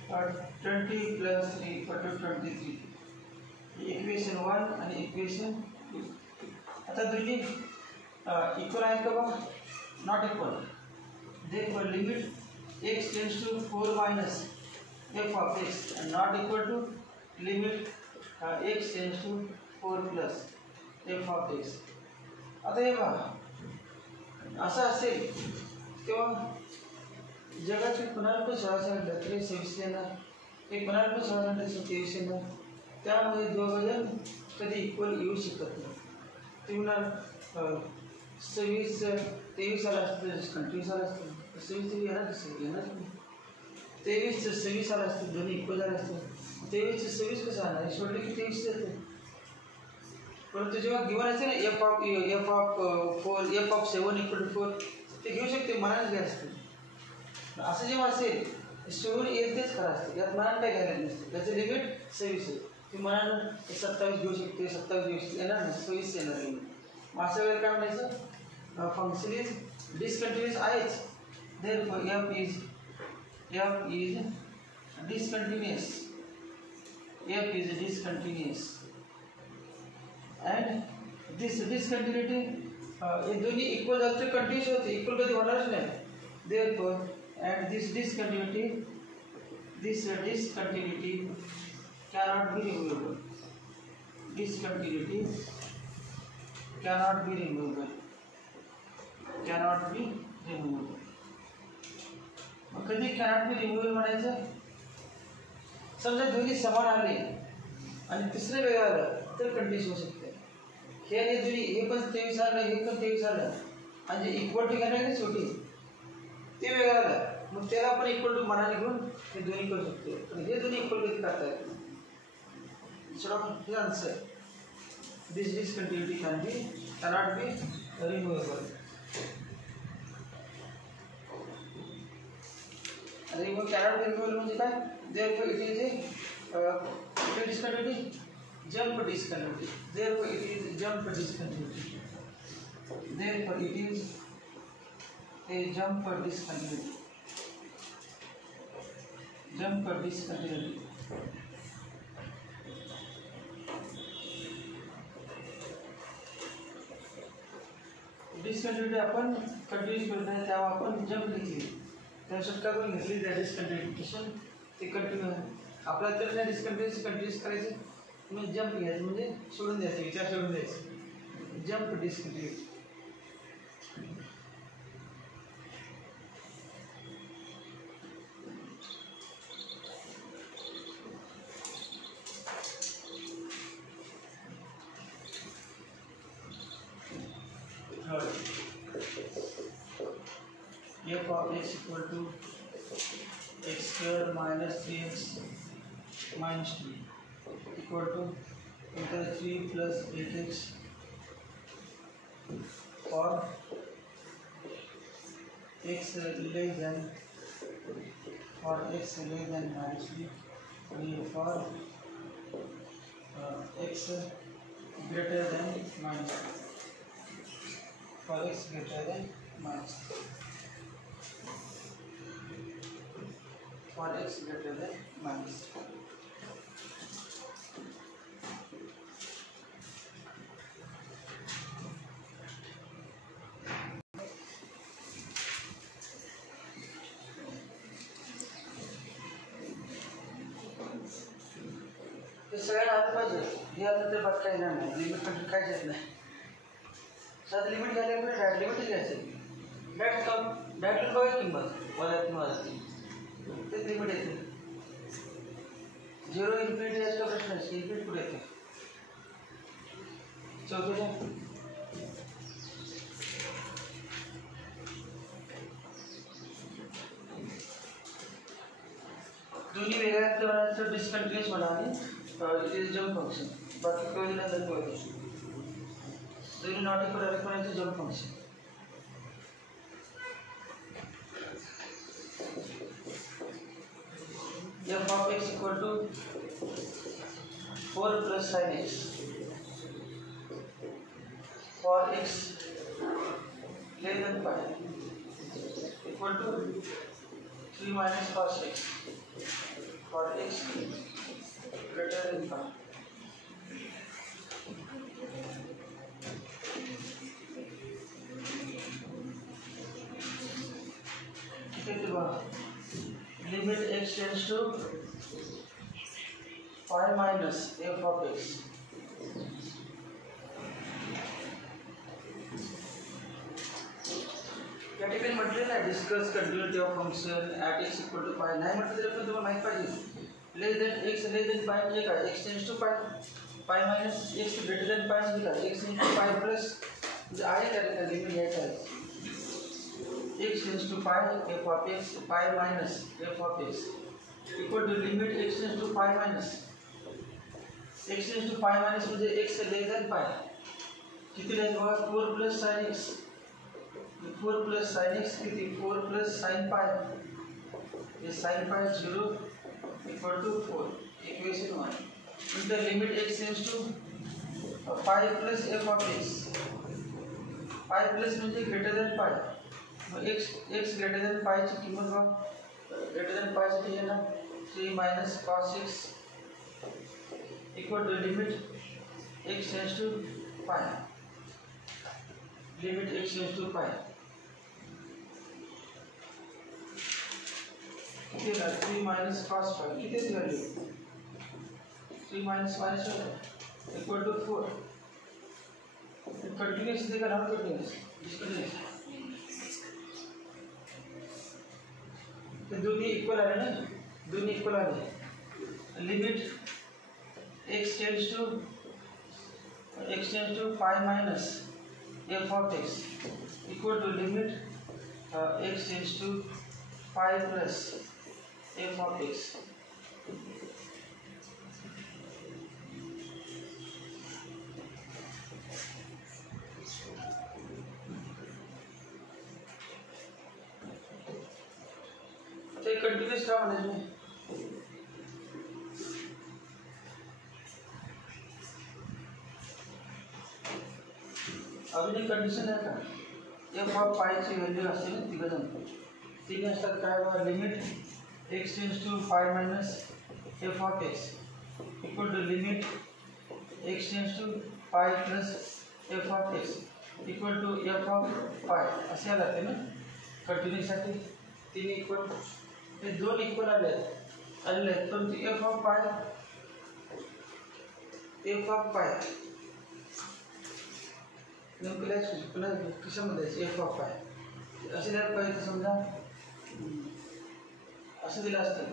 20 plus 3 equal to 23. इक्वेशन 1 आणि इक्वेशन 2 आता दोन्ही इक्वल आहेत का बघ not equal. Therefore, limit x tends to 4 minus f of x and not equal to limit x tends to 4 plus f of x. आता हे बघा असं असेल किंवा जगाची पुनरावृत्ती 1626 येणार एक पुनरावृत्ती 1623 येणार त्यामुळे दोघं जण कधी इक्वल येऊ शकत नाही. ते होणार 26 23 आला असतं 23 आला असतं 26 येणार कसं येणार नाही 23 26 आला असतं दोन्ही इक्वल झाले असतं 23 26 कसं आलं सोडले की 23 येते परंतु जेव्हा गिवन असेल ना f of 4 f of 7 equal to 4 ते घेऊ शकते मनाने घ्या असते असं जेव्हा असेल शेवट येतेच खरं असते यात मनाने काय घ्यायला नसते त्याचं लिमिट 26 आहे ती मनानं 27 घेऊ शकते 27 घेऊ शकते येणार नाही 26 येणार नाही मग अशा वेळेला काय म्हणायचं फंक्शन इज डिसकंटिन्युअस आहेच therefore f is discontinuous f is discontinuous and this discontinuity हे दोन्ही इक्वल झाले तर कंटिन्यूस होते इक्वल कधी होणारच नाही therefore and this discontinuity cannot be removable discontinuity cannot be removable मग कधी cannot be removable म्हणायचं समजा दोन्ही समान आले आणि तिसरे वेगळं आलं तर कंटिन्यूस होऊ शकते हे आणि दोन्ही हे पण 23 आलं हे पण 23 आलं आणि जे इक्वल ठिकाणी आहे ना छोटी ते वेगळं आलं मग त्याला आपण इक्वल टू मनाने घेऊन हे दोन्ही करू शकतो पण हे दोन्ही इक्वल कधी करता येत हे answer this discontinuity cannot be removable remove cannot be removable म्हणजे काय therefore it is a discontinuity jump discontinuity therefore it is jump discontinuity therefore it is a jump discontinuity discontinuity आपण कंटिन्यूस करत नाही तेव्हा आपण जंप लिहिली त्या शक्का करून घेतली त्या डिस्कंटिन्युएशन ते कंटिन्यू आपल्याला तर नाही कंटिन्यूस करायचं मग जंप घ्यायचं म्हणजे सोडून द्यायचं विचार सोडून द्यायचं jump discontinuity f of x equal to x square minus 3x minus 2 equal to 3 plus 8x for x less than minus 3 and for x greater than minus 2 for x greater than minus 3 for x greater than minus 2 सगळ्यांना आलं पाहिजे हे आता तर बात काही नाही limit control काहीच येत नाही साधं लिमिट घ्यायला कुठे डायरेक्ट लिमिटच घ्यायचं डायरेक्ट बघायची किंमत वाजायची तेच लिमिट येते 0 इन्फिनिटी याचा प्रश्न आहे इन्फिनिटी कुठे येते चौथ्याच्या दोन्ही वेगळ्या डिस्कंटिन्युअस म्हणा आणि इट इज जंप फंक्शन बाकी कळलं नाही तर कळलं दोन्ही नॉट इक्वल डायरेक्ट म्हणायचं jump function f of x equal to 4 plus sin x for x less than pi equal to 3 minus cos x for x greater than pi limit x tends to pi minus f of x या ठिकाणी म्हटलेलं आहे discuss continuity of function at x equal to pi नाही म्हटलं तरी पण तुम्हाला माहीत पाहिजे लेस देन पाय म्हणजे काय x tends to pi pi minus x greater than pi म्हणजे काय एक्स इंटू पाय प्लस आहे का लिमिट घ्यायचं आहे x tends to pi f of x pi minus f of x equal to limit x tends to pi minus x tends to pi minus म्हणजे x less than pi किती राहील बघा 4 plus sine x 4 plus sine x किती 4 plus sine pi ये sine pi 0 equal to 4 equation 1 into limit x tends to pi plus f of x pi plus म्हणजे greater than पाय मग x greater than पाय ची किंमत बघ greater than पाय साठी आहे ना 3 minus cos x equal to limit x tends to pi limit x tends to pi किती आहे 3 minus cos pi किती आहे value 3 minus minus equal to 4 continuous देगा नॉन कंटिन्यूअस तो दोनों इक्वल आ रहे हैं ना दोनों इक्वल आ रहे हैं limit x tends to pi minus f of x equal to limit x tends to pi plus f of x continuous क्या होना चाहिए अभी कंडिशन है का f ऑफ पाई ची व्हॅल्यू असते ना तिघजण तीन असतात काय बघा limit x tends to pi minus f of x equal to limit x tends to pi plus f of x equal to f of pi असे आले ना कंटिन्यूस साठी तीन इक्वल ये दोन इक्वल आले पण f ऑफ पाय नेमकं कशामध्ये f ऑफ पाय असे द्यायला पाहिजे समजा असं दिलं असतं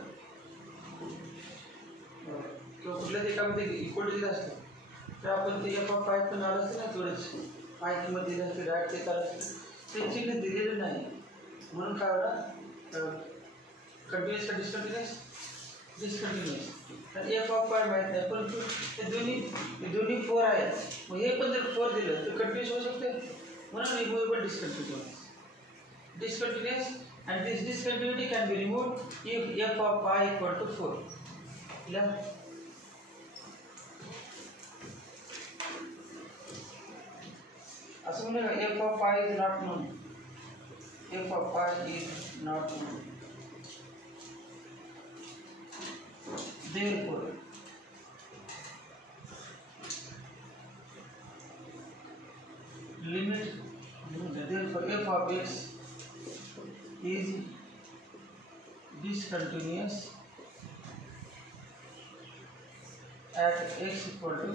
किंवा कुठल्याच एकामध्ये इक्वल दिलं असतं तर आपण ते f ऑफ पाय पण आलं असतं ना थोडंच पाय किंमत दिलं असतं डायरेक्ट ते चालू असतं त्यांच्याकडे दिलेलं नाही म्हणून काय होणार कंटिन्यूस का डिस्कंटिन्यूस तर f ऑफ पाय माहित नाही परंतु ते दोन्ही 4 आहेत मग हे पण जर 4 दिलं तर कंटिन्यूस होऊ शकते म्हणून रिमूवेबल डिस्कंटिन्यूस and this discontinuity can be removed if f of pi equal to 4 clear असं म्हणूया f of pi is not known f of pi is not known therefore f of x is discontinuous at x equal to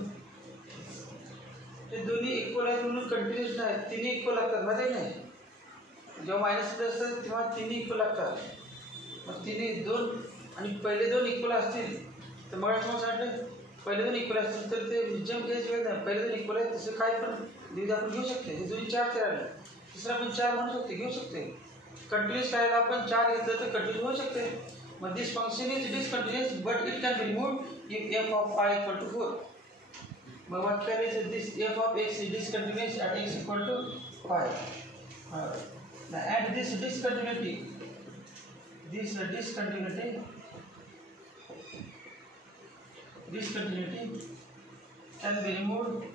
ते दोन्ही इक्वल आहेत म्हणून कंटिन्यूस नाही तिन्ही इक्वल लागतात माहिती नाही जेव्हा मायनस असतात तेव्हा तिन्ही इक्वल लागतात मग तिन्ही दोन आणि पहिले दोन इक्वल असतील तर मग सांगितलं पहिले दोन इक्वल असतील तर ते जम घ्यायची वेळ नाही पहिले दोन इक्वल आहेत तसं काय पण दिवस आपण घेऊ शकते हे दोन्ही 4 ते राहिले तिसरा आपण 4 म्हणू शकते घेऊ शकते कंटिन्यूस करायला आपण 4 घेतलं तर कंटिन्यू होऊ शकते मग this function is discontinuous but it can be removed if f of pi equal to 4 मग what carries this f of x is discontinuous at x equal to pi and this discontinuity can be removed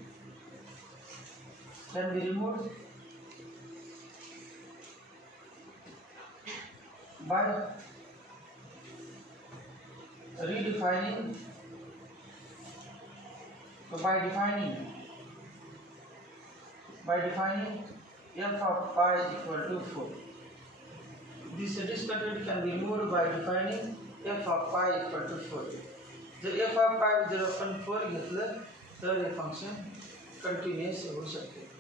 by defining f of pi equal to 4 this discontinuity can be removed by defining f of pi equal to 4 जर f of pi जर आपण 4 घेतलं तर हे function continuous होऊ शकते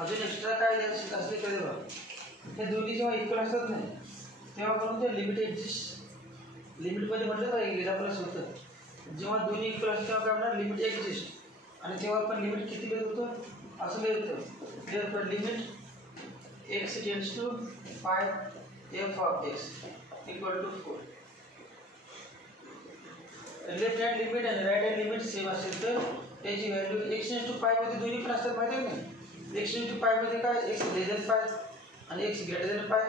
अजून एक्स्ट्रा काय द्यायचं असले कधी बघा, हे दोन्ही जेव्हा इक्वल असतात नाही तेव्हा आपण ते लिमिट एक्झिस्ट लिमिटमध्ये म्हटलं तर एक्झाम्पल्स होतं, जेव्हा दोन्ही इक्वल असतात तेव्हा काय म्हणणार लिमिट एक्झिस्ट, आणि तेव्हा आपण लिमिट किती लिहित होतो असं लिहित होतो, limit x tends to pi f of x equal to 4. Left hand limit आणि राईट हँड लिमिट सेम असेल तर त्याची value x tends to pi मध्ये दोन्ही पण असतात माहिती आहे नाही. एक्स टेंड्स टू पाय मध्ये काय एक्स लेस पाय आणि एक्स ग्रेटर दॅन पाय,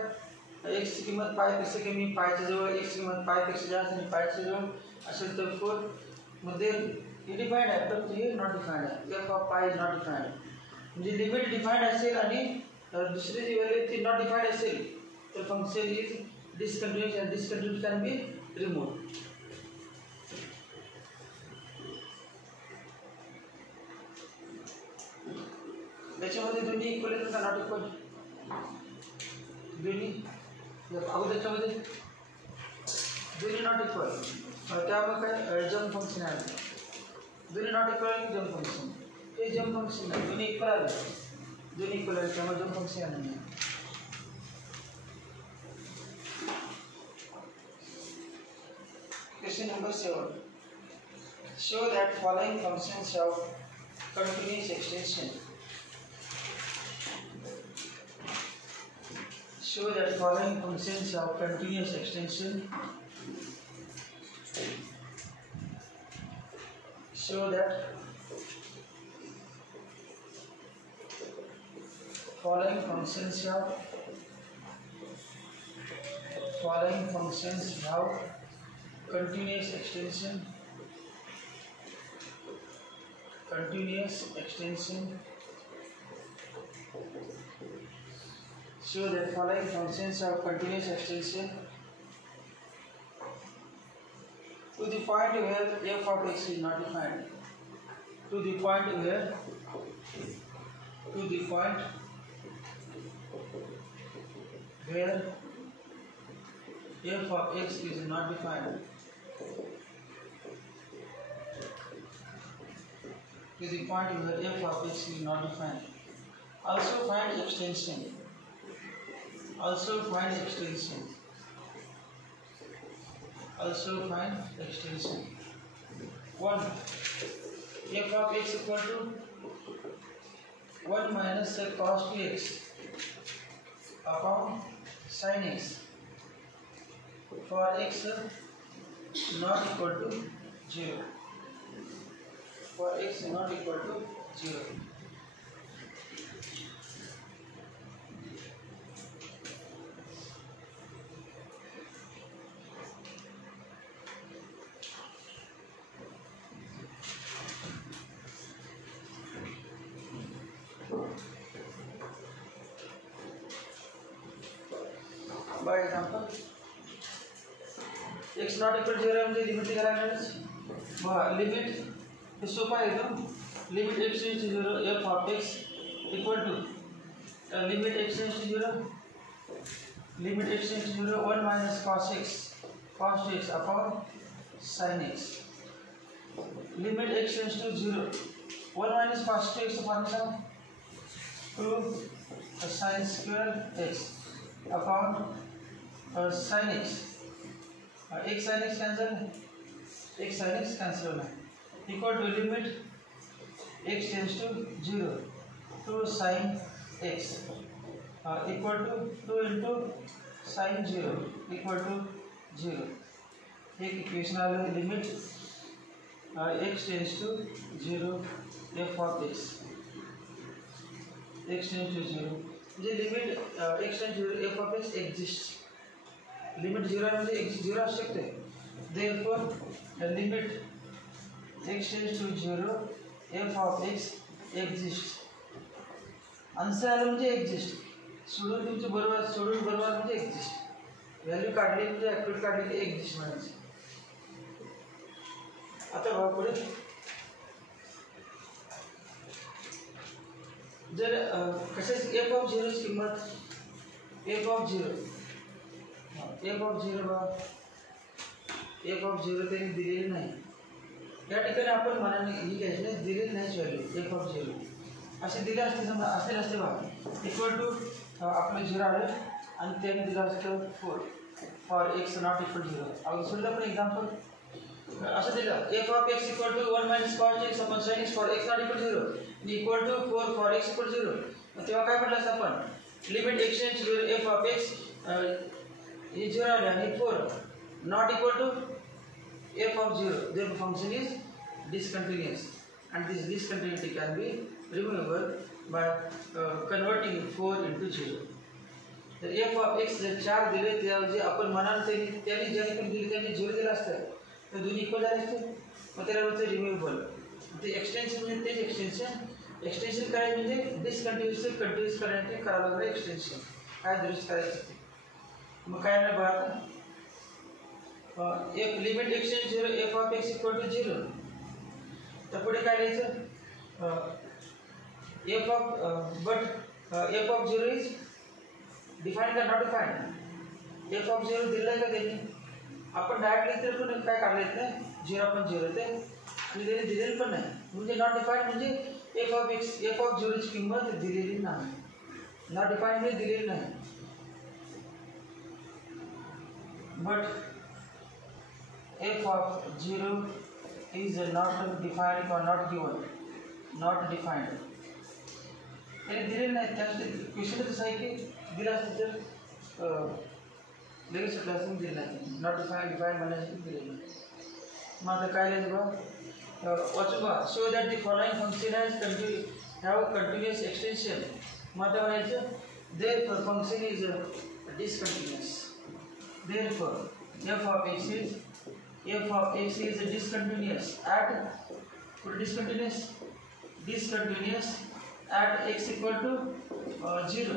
एक्सची किंमत पायपेक्षा कमी, पायच्या जवळ एक्सची किंमत पायपेक्षा जास्त आणि पायच्या जवळ असेल तर 4 मध्ये हे डिफाईंड आहे पण हे नॉट डिफाईंड आहे. F of pi is not defined, म्हणजे लिमिट डिफाईंड असेल आणि दुसरी जी व्हॅल्यू ती नॉट डिफाईंड असेल तर function is discontinuous and discontinuity can be removed. त्याच्यामध्ये दोन्ही इक्वल आहेत का नॉट इक्वल, दोन्ही अगोदरच्यामध्ये दोन्ही नॉट इक्वल, त्यामुळे काय जम्प फंक्शन आहे, दोन्ही नॉट इक्वल की जम्प फंक्शन, हे जम्प फंक्शन आहे, दोन्ही इक्वल आले, दोन्ही इक्वल आहे त्यामुळे जम्प फंक्शन आहे नाही. Question number 7. Show that following functions have continuous extension. Show that following functions have continuous extension. Show that following functions have continuous extension. Show that following functions have continuous extension to the point where f of x is not defined. To the point where f of x is not defined. To the point where f of x is not defined. Also find extension. 1. F of x equal to 1 minus cos 2x upon sin x for x not equal to 0. For x not equal to 0. By example, x not equal to 0 म्हणजे लिमिट करायलाच लिमिट हे सोपं आहे एकदम. Limit x tends to 0 f of x equal to limit x tends to 0 1 minus cos 2x upon sin x. Limit x tends to 0 1 minus cos 2x upon 2 sin square x upon sin x. x sin x cancel equal to limit x tends to 0 2 sin x equal to 2 into sin 0 equal to 0. एक इक्वेशन आलं limit x tends to 0 f of x tends to 0 म्हणजे limit x tends to 0 f of x exists. Limit 0 म्हणजे x 0 असू शकते. therefore the limit x tends to 0 f of x exists. Answer आलं म्हणजे एक्झिस्ट. सोडून तुमचं बरोबर म्हणजे एक्झिस्ट. व्हॅल्यू काढली म्हणजे ॲक्युरेट काढली की एक्झिस्ट म्हणायची. आता बघा पुढे जर कशाच एफ ऑफ 0 ची किंमत एफ ऑफ 0 बघा एफ ऑफ 0 त्यांनी दिलेली नाही. या ठिकाणी आपण मनाने ही घ्यायची नाही, दिलेली नाही व्हॅल्यू एफ ऑफ 0. असे दिले असते समजा असे असते बघा इक्वल टू आपलं 0 आलं आणि त्याने दिलं असतं 4 for x not equal to 0. अगदी सोडलं पण एक्झाम्पल असं दिलं f of x equal to 1 minus cos x upon sine x for x not equal to 0 equal to 4 for x equal to 0. तेव्हा काय म्हटलं असतं आपण limit exchange f of x हे 0 आले आणि 4 not equal to f of 0, their function is discontinuous and this discontinuity can be removable by converting 4 into 0. तर f of x जर 4 दिले त्याऐवजी आपण म्हणाल त्यांनी ज्याने पण दिले त्यांनी 0 दिला असतं तर दोन्ही इक्वल झाले असते मग त्याला बोलतं रिमूवेबल. ते एक्सटेन्शन म्हणजे तेच एक्सटेन्शन करायचं म्हणजे डिसकंटिन्युअस कंटिन्युअस करण्यासाठी करावं लागलं एक्सटेन्शन काय दुरुस्त करायचं मग काय नाही बघा एक limit x tends 0 f of x equal to 0 तर पुढे काय लिहायचं f of but f of 0 is defined का नॉट डिफाइंड एफ ऑफ 0 दिलं आहे का त्यांनी आपण डायरेक्टली तर पण काय काढलं येत नाही 0 पण 0 ते आणि त्यांनी दिलेलं पण नाही म्हणजे नॉट डिफाइंड म्हणजे एफ ऑफ 0 ची किंमत दिलेली नाही नॉट डिफाइंड म्हणजे दिलेली नाही but f of 0 is not defined or not given not defined हे दिलेलं नाही त्यासाठी क्वेश्चन कसं आहे की दिलं असतं तर लगेच क्लासमध्ये दिलं नाही नॉट डिफाईन म्हणायचं दिलेलं नाही मग आता काय लिहायचं बघा वाचू बघा show that the following function have continuous extension मग आता म्हणायचं therefore function is discontinuous therefore f of x is discontinuous at x equal to 0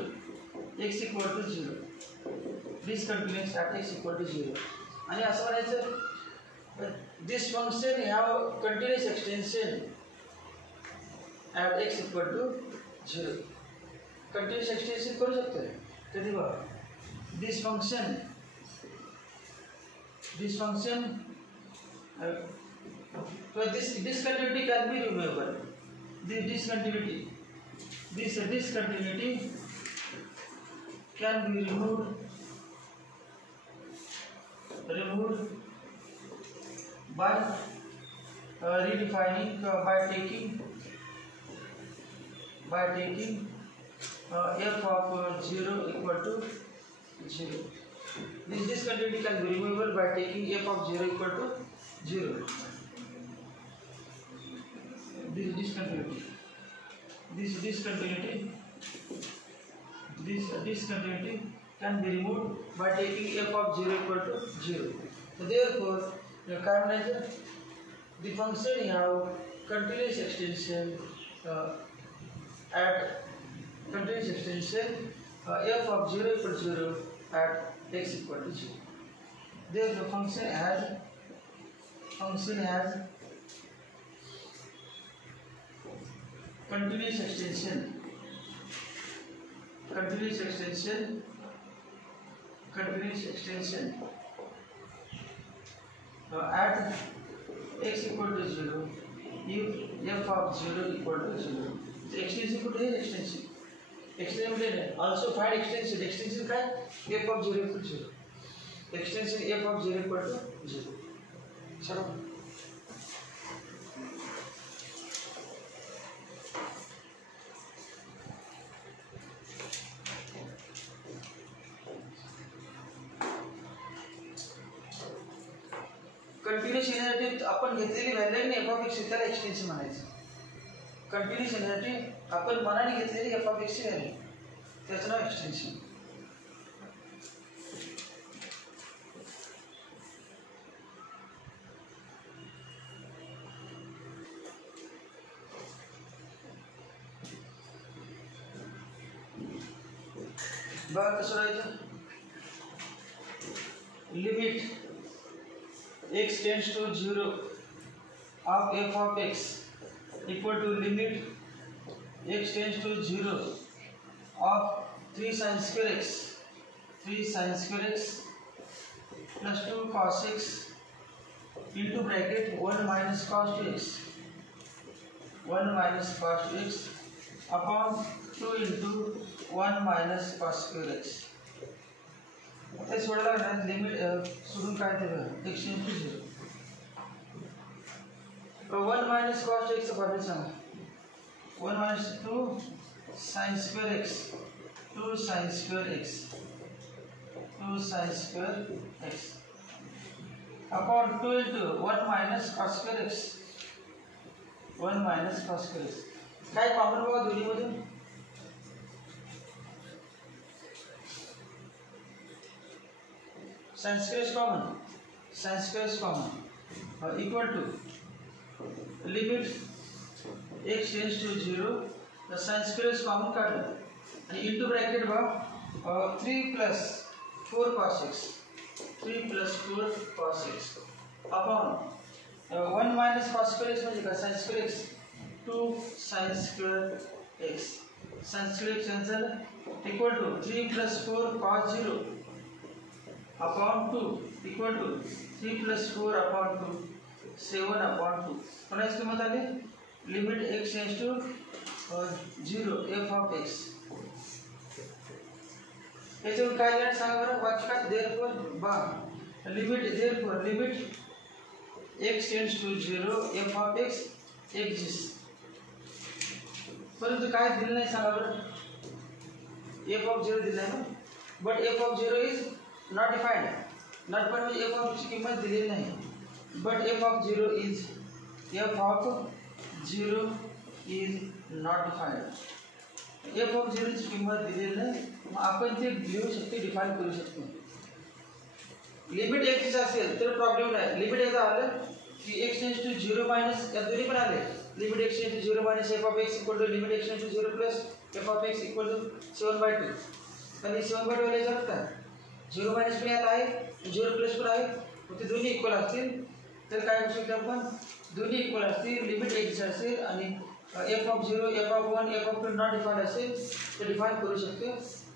discontinuous at x equal to 0 आणि असं म्हणायचं this function have continuous extension at x equal to 0 continuous extension करू शकतो कधी बघा this function so this discontinuity can be removable. This discontinuity can be removed by redefining by taking f of 0 equal to 0. This discontinuity can be removable by taking f of 0 equal to 0. This discontinuity can be removed by taking f of 0 equal to 0. So therefore, the function have continuous extension at f of 0 equal to 0 at x equal to 0. Therefore, function has continuous extension at x equal to 0 if f of 0 equal to 0. The extension equal to extension. Extension also find extension. Extension काय f of 0 equal to 0. Extension f of 0 equal to 0. चलो कंटिन्यूस येण्यासाठी आपण घेतलेली व्हॅल्यू ने f of x त्याला एक्सटेन्शन म्हणायचं. कंटिन्यूस येण्यासाठी आपण मनाने घेतलेली f of x ची व्हॅल्यू त्याचं नाव एक्सटेन्शन. बघा कसं राहायचं limit x tends to 0 of f of x equal to limit x tends to 0 of 3 sin square x plus 2 cos x into bracket 1 minus cos 2x upon 2 into 1 minus cos square x. ते सोडायला लागणार लिमिट सोडून काय ते x tends to 0. 1 minus cos x formula सांगा. 1 minus 2 sin square x, 2 sin square x, 2 sin square x upon 2 into 1 minus cos square x, 1 minus cos square x. काय कॉमन बघा दोन्ही मधून. sin square is common, sin square is common, equal to limit x tends to 0, the sin square is common काढलं आणि into bracket बघा 3 plus 4 cos x, 3 plus 4 cos x upon 1 minus cos square x म्हणजे काय sin square x, 2 sin square x, sin square x cancel equal to 3 plus 4 cos 0 upon 2 equal to 3 plus 4 upon 2, 7 upon 2. पुन्हा इसकी किंमत आली limit x tends to 0 f of x. याच्यावर काय लिहायचं सांगा बरं वाक्य काय therefore बा limit therefore limit x tends to 0 f of x exists. परंतु काय दिलं नाही सांगा बरं f of 0 दिलं आहे ना but f of 0 is not defined. not defined म्हणजे f of ची किंमत दिलेली नाही but f of 0 is not defined. f of 0 ची किंमत दिलेली नाही मग आपण ते लिहू शकतो डिफाइन करू शकतो. लिमिट x असेल तर प्रॉब्लेम नाही. लिमिट एकदा आलं की x टेंड्स टू 0 मायनस या दोन्ही पण आले limit x tends to 0 minus f of x equal to limit x tends to 0 plus f of x equal to 7/2. आणि 7/2 वाले जात का 0 मायनस पण यात आहे 0 प्लस पण आहे मग ते दोन्ही इक्वल असतील तर काय करू शकतो आपण दोन्ही इक्वल असतील लिमिट x असेल आणि f of 0 f of 1 f of 2 not defined असेल तर डिफाइन करू शकतो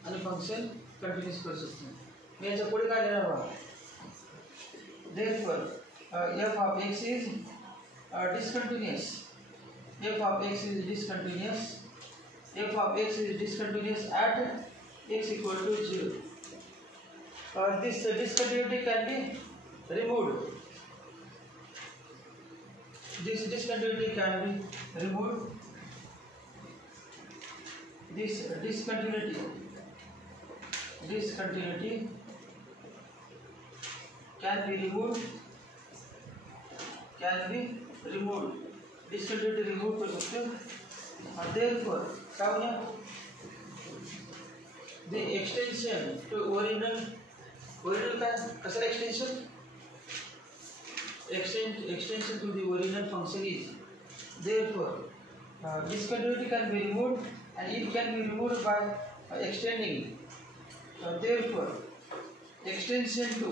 आणि फंक्शन कंटिन्यूस करू शकतो. मी याच्या पुढे काय लिहिणार बघा therefore f of x is discontinuous, f of x is discontinuous, f of x is discontinuous at x equal to 0. This discontinuity can be removed. This discontinuity can be removed. This discontinuity can be removed. Discontinuity removed कर सकते हो. Therefore, क्या होना? The extension to original का कसला extension to the original function is therefore discontinuity can be removed and it can be removed by extending. Therefore extension to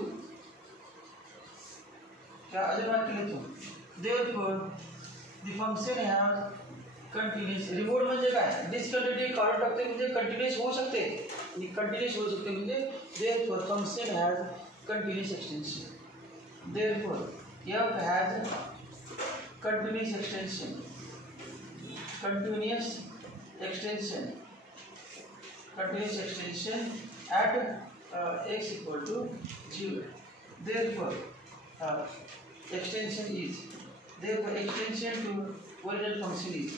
क्या अजून वाक्य लिहितो therefore the function has continuous removed म्हणजे काय discontinuity काढून टाकते म्हणजे continuous होऊ शकते आणि continuous होऊ शकते म्हणजे therefore function has continuous extension. Therefore f has continuous extension at x equal to 0. Therefore extension to original function is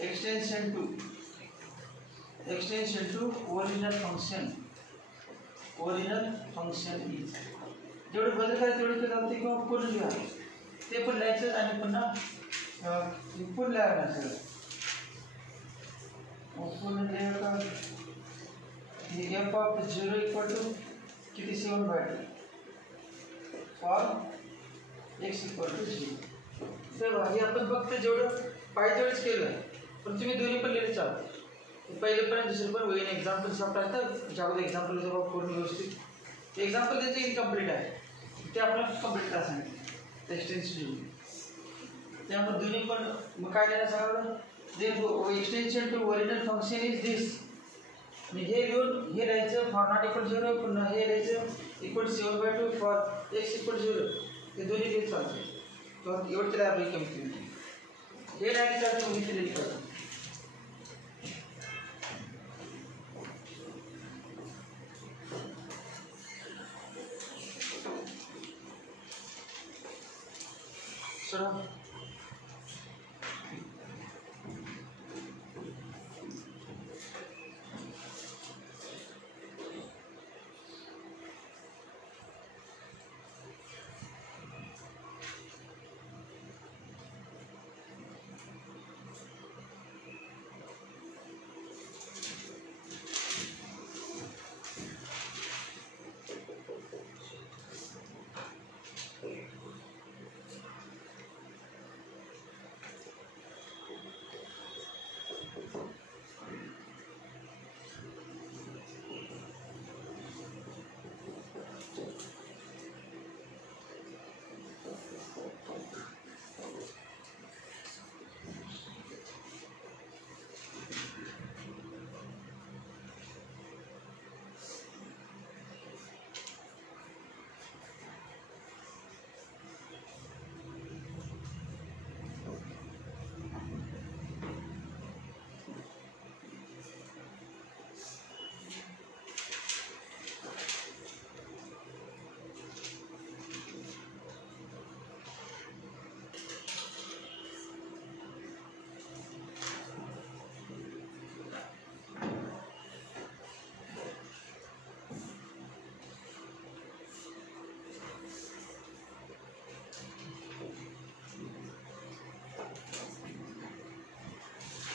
extension to original function is जेवढे बदल काय तेवढे काय जाते किंवा पूर्ण लिहा ते पण लिहायचं आणि पुन्हा पूर्ण लिहायला सगळं पूर्ण लिहायला हे f of 0 equal to किती 7/2 for x equal to 0. तर हे आपण फक्त जेवढं पाहिजे तेवढंच केलं पण तुम्ही दोन्ही पण लिहिले चालतं पहिले पण दुसरे पण होईल एक्झाम्पल सापडतात ज्यामध्ये एक्झाम्पल जेव्हा पूर्ण व्यवस्थित एक्झाम्पल त्याचे इनकम्प्लीट आहे ते आपल्याला कंप्लीट करा सांगितलं एक्सटेन्शन त्यामुळे दोन्ही पण मग काय लिहायला सांगितलं extension to original function is this आणि हे लिहून हे लिहायचं फॉर नॉट इक्वल 0 पुन्हा हे लिहायचं इक्वल 7/2 फॉर x इक्वल 0 हे दोन्ही लिहित चालते एवढं त्याला आपली कमी हे लिहायला चालतं मी ते लिहित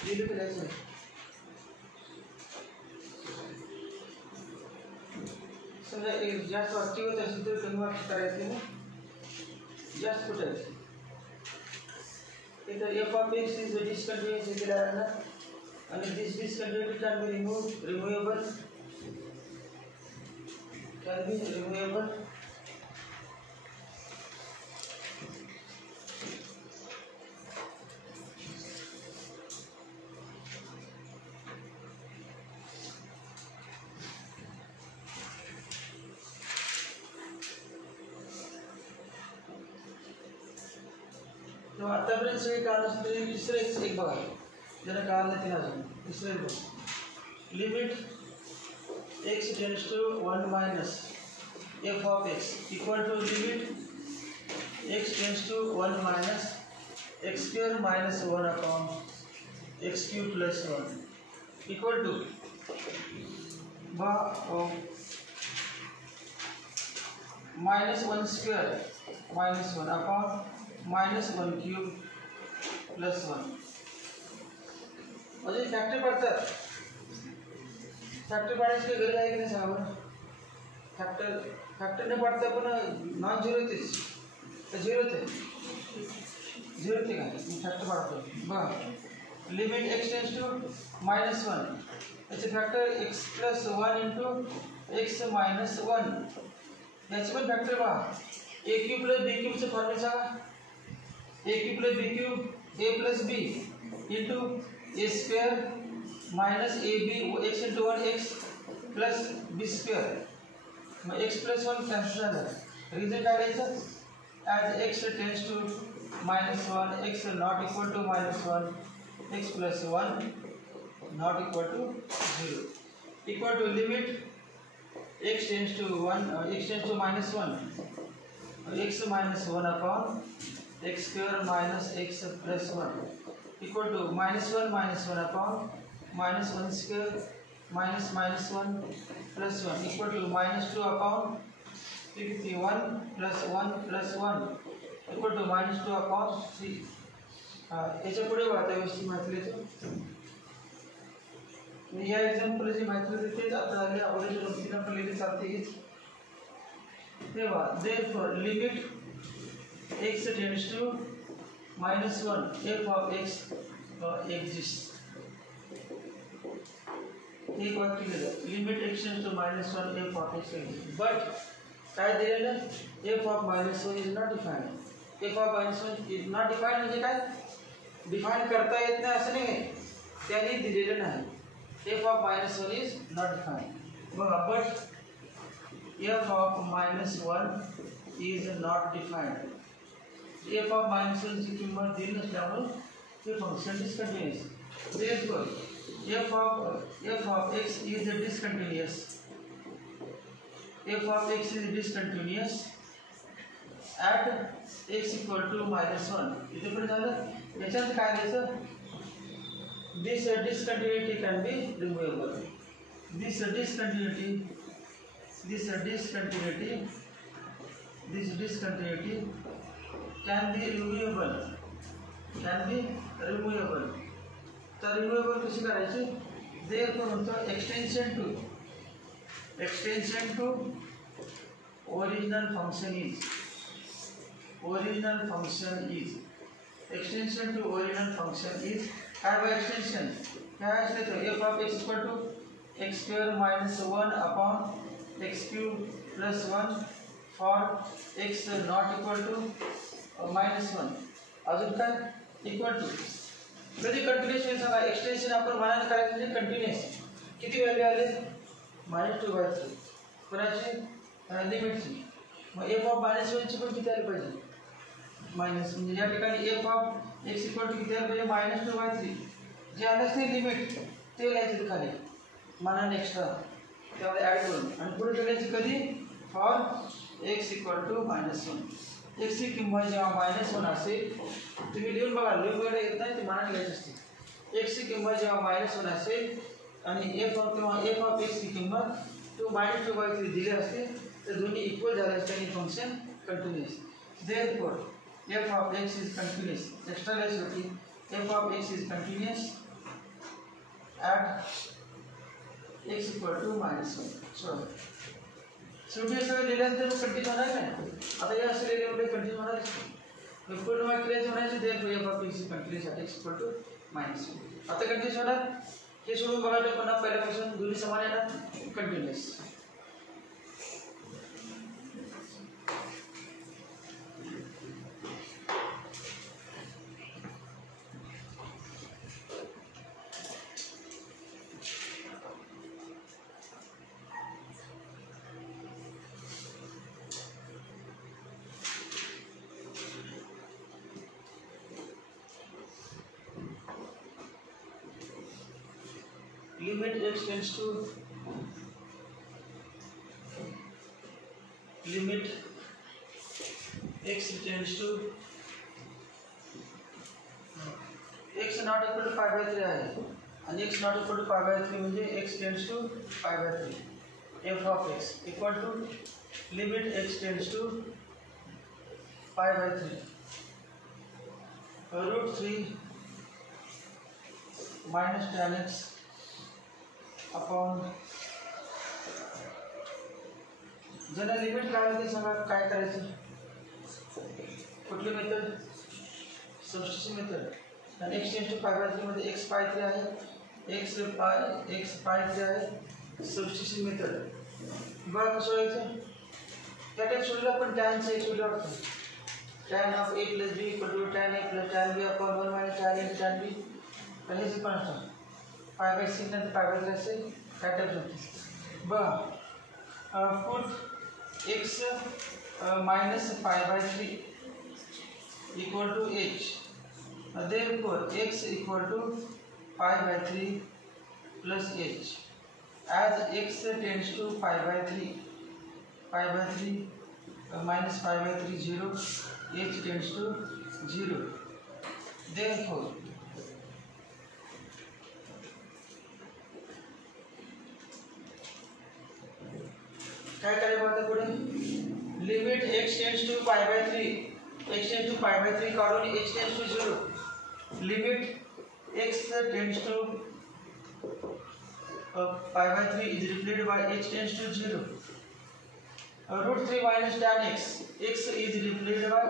लिहिलं करायचं समजा एक जास्त वाक्य होत असेल तर कमी वाक्य करायचे ना जास्त कुठायचं इथं एफ ऑफ एक्स इज डिस्कंटिन्युअस हे दिलं आहे ना आणि this discontinuity can be removable तो आतापर्यंत सगळे कारण असते तिसरं एक बघा ज्याला कारण नाही अजून तिसरं एक बघा limit x tends to 1 minus f of x equal to limit x tends to 1 minus x square minus 1 upon x cube plus 1 equal to minus 1 square minus 1 upon minus 1 cube plus 1 अजून फॅक्टर पडतात फॅक्टर पाडायची काही गरज आहे की नाही सांगा फॅक्टर न पडता पण नॉन झिरो येतेच झिरो ते काय फॅक्टर पाडतो बघा limit x tends to minus 1 याचे factor x plus 1 into x minus 1 याचे पण फॅक्टर पहा a क्यूब प्लस b क्यूबचं फॉर्म्युला सांगा a cube plus b cube a plus b into a square minus a b x into 1 x plus b square मग x plus 1 cancel झालं result काय द्यायचं as x tends to minus 1 x not equal to minus 1 x plus 1 not equal to 0 equal to limit x tends to minus 1 x minus 1 upon x square minus x plus 1 equal to minus 1 upon minus 1 square minus 1 plus 1 equal to minus 2 upon 51 plus 1 equal to minus 2 upon 3 याच्या पुढे वाहता व्यवस्थित माहिती देतो या एक्झाम्पल जी माहिती देते तेच आता आले अगोदरच्या गोष्टींना पण लिहिले चालते हीच तेव्हा therefore limit x tends to minus 1 f of x exists एक वाक्य लिहिलं limit x tends to minus 1 f of x exists but काय दिलेलं f of minus 1 is not defined f of minus 1 is not defined म्हणजे काय डिफाइन करता येत नाही असं नाही त्याने दिलेलं नाही f of minus 1 is not defined बघा but f of minus 1 is not defined f of minus 1 ची किंमत दिली नसल्यामुळे ते फंक्शन डिस्कंटिन्युअस therefore f of x is discontinuous f of x is discontinuous at x equal to minus 1 इथे पण झालं याच्यात काय द्यायचं this discontinuity can be removable this discontinuity can be removable तर रिमूवेबल कशी करायची therefore म्हणतो extension to original function is extension to original function is काय बाय एक्सटेंशन काय असते तर f of x equal to x square minus 1 upon x cube plus 1 for x not equal to minus 1 अजून काय इक्वल टू कधी कंटिन्यूअस होईल सांगा एक्सटेंशन आपण म्हणायला करायचं म्हणजे कंटिन्यूअस किती व्हॅल्यू आले -2/3 कोणाची लिमिटची मग f ऑफ -1 ची पण किती आली पाहिजे मायनस म्हणजे या ठिकाणी f of x equal to किती आले पाहिजे -2/3 जे आलंच नाही लिमिट ते लिहायचं खाली मानाने एक्स्ट्रा त्यामध्ये ॲड करून आणि पुढे लिहायचं कधी for x equal to -1 x ची किंमत जेव्हा -1 असेल तुम्ही लिहून बघा लिहून वगैरे येत नाही ते मनाने लिहायची असते x ची किंमत जेव्हा -1 असेल आणि f ऑफ x ची किंमत 2/3 दिली असते तर दोन्ही इक्वल झाले असते आणि function continuous therefore f of x is continuous extra लिहायची f of x is continuous at x equal to -1. Sorry शेवटी हे सगळं लिहिल्यानंतर कंटिन्यू होणार नाही. आता हे असं लिहिल्यामुळे कंटिन्यू होणार पूर्ण वाक्य म्हणायचे there f of x continuous at x equal to -1. आता कंटिन्यूस होणार. हे सोडून बघायचं पुन्हा पहिल्यापासून दोन्ही समान येणार continuous. Limit x tends to x not equal to pi by 3 आहे आणि x not equal to pi by 3 म्हणजे x tends to pi by 3. f of x equal to limit x tends to pi by 3 √3 minus tan x upon ज्याला limit काढायला ते सांगा काय करायचं. कुठली मेथड सबस्टिट्यूशन मेथड. आणि x tends to pi by 3 मध्ये x पाय 3 आहे x पाय 3 आहे सबस्टिट्यूशन मेथड. बघा कसं व्हायचं त्या टाइप सोडलं पण tan चे सोडलं वाटतं. tan of a plus b equal to tan a plus tan b upon 1 minus tan a tan b. आणि हे पण असतं पाय बाय 6 नंतर पाय बाय 3 असे काय टाइप होते. बघा put x minus pi bye 3 equal to h. therefore x equal to pi by 3 plus h. as x tends to pi by 3 minus pi by 3 0, h tends to 0. therefore काय करायचं आता पुढे limit x tends to pi by 3 x tends to pi by 3 काढून h tends to 0. Limit x tends to pi by 3 is replaced by h tends to 0. √3 minus tan x x is replaced by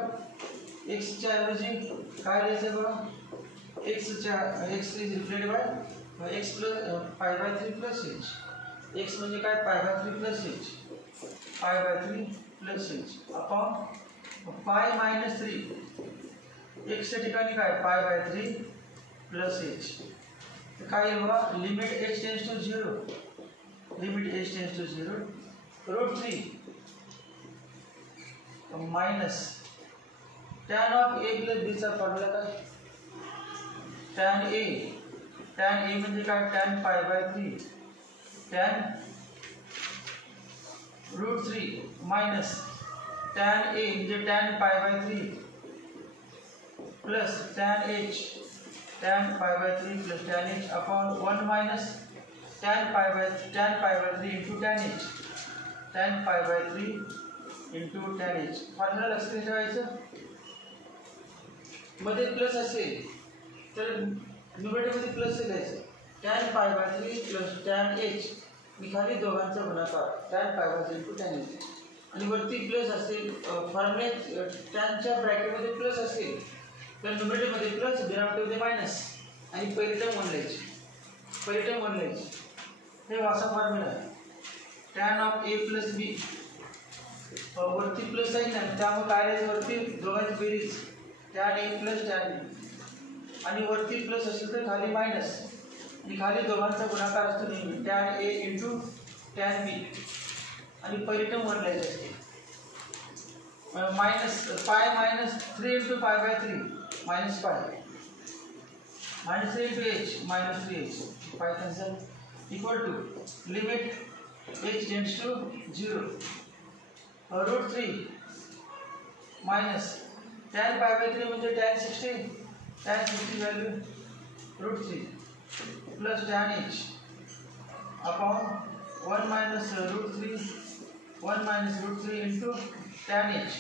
x च्या ऐवजी काय लिहायचं बघा x is replaced by x plus pi by 3 plus h. x म्हणजे काय pi by 3 plus h pi by 3 plus h upon pi minus 3 x च्या ठिकाणी काय pi by 3 plus h. काय येईल बघा limit h tends to 0 √3 minus tan of a plus b चा फॉर्म्युला काय tan a म्हणजे काय tan pi by 3 tan √3 मायनस tan a म्हणजे tan pi by 3 plus tan h tan pi by 3 plus tan h upon 1 minus tan pi by 3 into tan h tan pi by 3 into tan h. Formula लक्षात ठेवायचं मध्ये प्लस असेल तर न्यूमरेटर मध्ये प्लस घ्यायचं tan pi by 3 plus tan h खाली दोघांचा गुणाकार tan pi by 3 into tan h. आणि वरती प्लस असेल फॉर्म्युल्यात टॅनच्या ब्रॅकेटमध्ये प्लस असेल तर न्यूमरेटरमध्ये प्लस डिनॉमिनेटरमध्ये मायनस आणि पहिली टर्म 1 लिहायची. हे असा फॉर्म्युला आहे. tan of a plus b वरती प्लस आहे ना त्यामुळे काय लिहायचं वरती दोघांची berries tan a plus tan b आणि वरती प्लस असेल तर खाली मायनस आणि खाली दोघांचा गुणाकार असतो नेहमी tan a into tan b आणि पहिली टर्म 1 लिहायची असते. Minus pi minus 3 into pi by 3 minus pi minus 3 into h minus 3h pi cancel equal to limit h tends to 0 √3 minus tan pi by 3 म्हणजे tan 60 value √3 plus tan h upon 1 minus √3 into tan h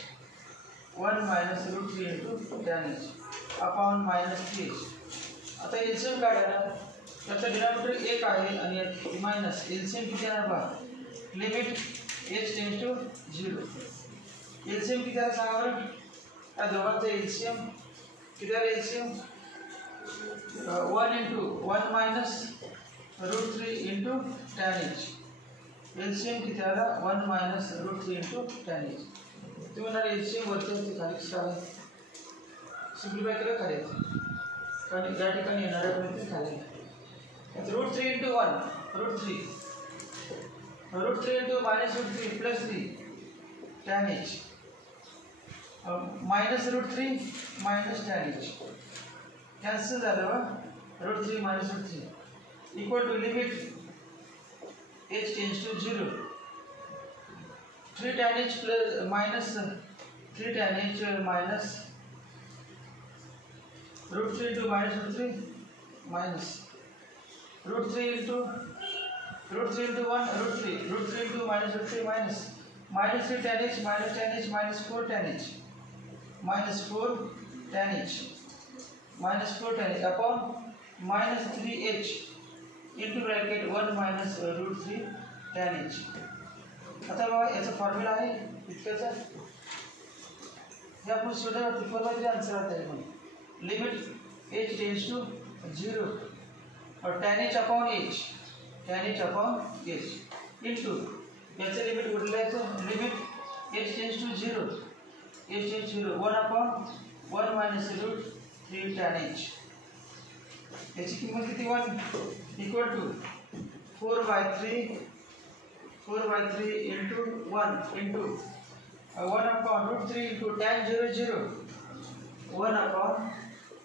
1 minus √3 into tan h upon minus 3h. आता एलसीएम काढायला त्याचा डिनॉमिनेटर 1 आहे आणि minus LCM किती आहे बघा limit h tends to 0 LCM किती आहे सांगा बरं या दोघांचा एलसीएम किती आहे LCM 1 into 1 minus root 3 into tan h LCM किती आला 1 minus root 3 into tan h तुम्ही म्हणणार एलसीएम वरती खाली काय सिम्प्लिफाय केलं खाली कारण या ठिकाणी येणाऱ्या पर्यंत खाली root 3 into 1 root 3 into minus root 3 plus 3 tan h minus root 3 minus tan h cancel झालं root 3 minus root 3 equal to limit h tends to 0 3 tan h plus minus 3 tan h minus root 3 into minus root 3 minus root 3 into 1 root 3 into minus root 3 minus 3 tan h minus 4 tan h minus 4 tan h minus 4 tan h upon minus 3h into bracket 1 minus root 3 tan h आता बघा याचा फॉर्म्युला आहे इतक्याचा हे आपण शोधणार त्रिकोणाचे आन्सर आता आहे म्हणून लिमिट h टेंड्स टू 0 और tan h upon h into याचे लिमिट बदलायचं लिमिट h टेंड्स टू 0 1 upon 1 minus root 3 tan h याची किंमत किती 1 इक्वल टू 4 by 3 into 1 into 1 upon root 3 into tan 0 1 upon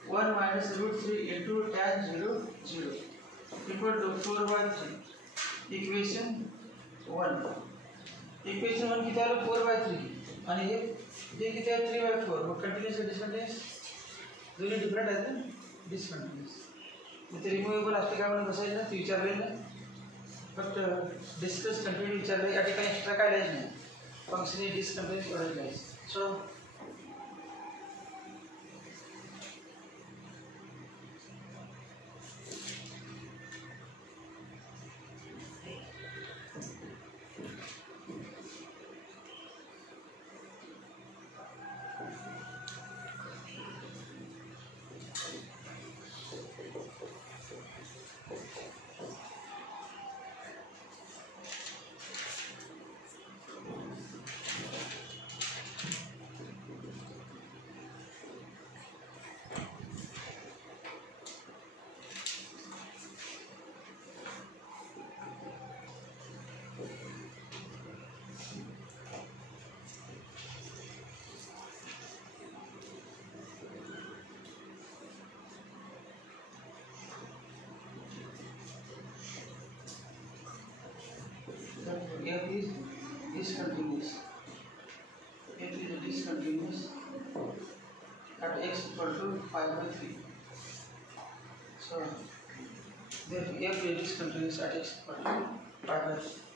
1 minus root 3 into tan 0 equal to 4 by 3 equation 1 किती आलं 4 by 3 आणि हे किती आहे 3 by 4 मग कंटिन्यूअस डिसकंटिन्यूअस दोन्ही डिफरंट आहेत ना डिसकंटिन्यूअस इथे रिमूवेबल असते का म्हणून बसायचं ना ते विचारलेलं नाही फक्त डिस्कस कंटिन्यू विचारलं या ठिकाणी एक्स्ट्रा काय द्यायचं नाही फंक्शन डिसकंटिन्यूअस एवढं द्यायचं सो F is discontinuous. F is discontinuous at x equal to 5 by 3. So, therefore F is discontinuous at x equal to 5 by 3.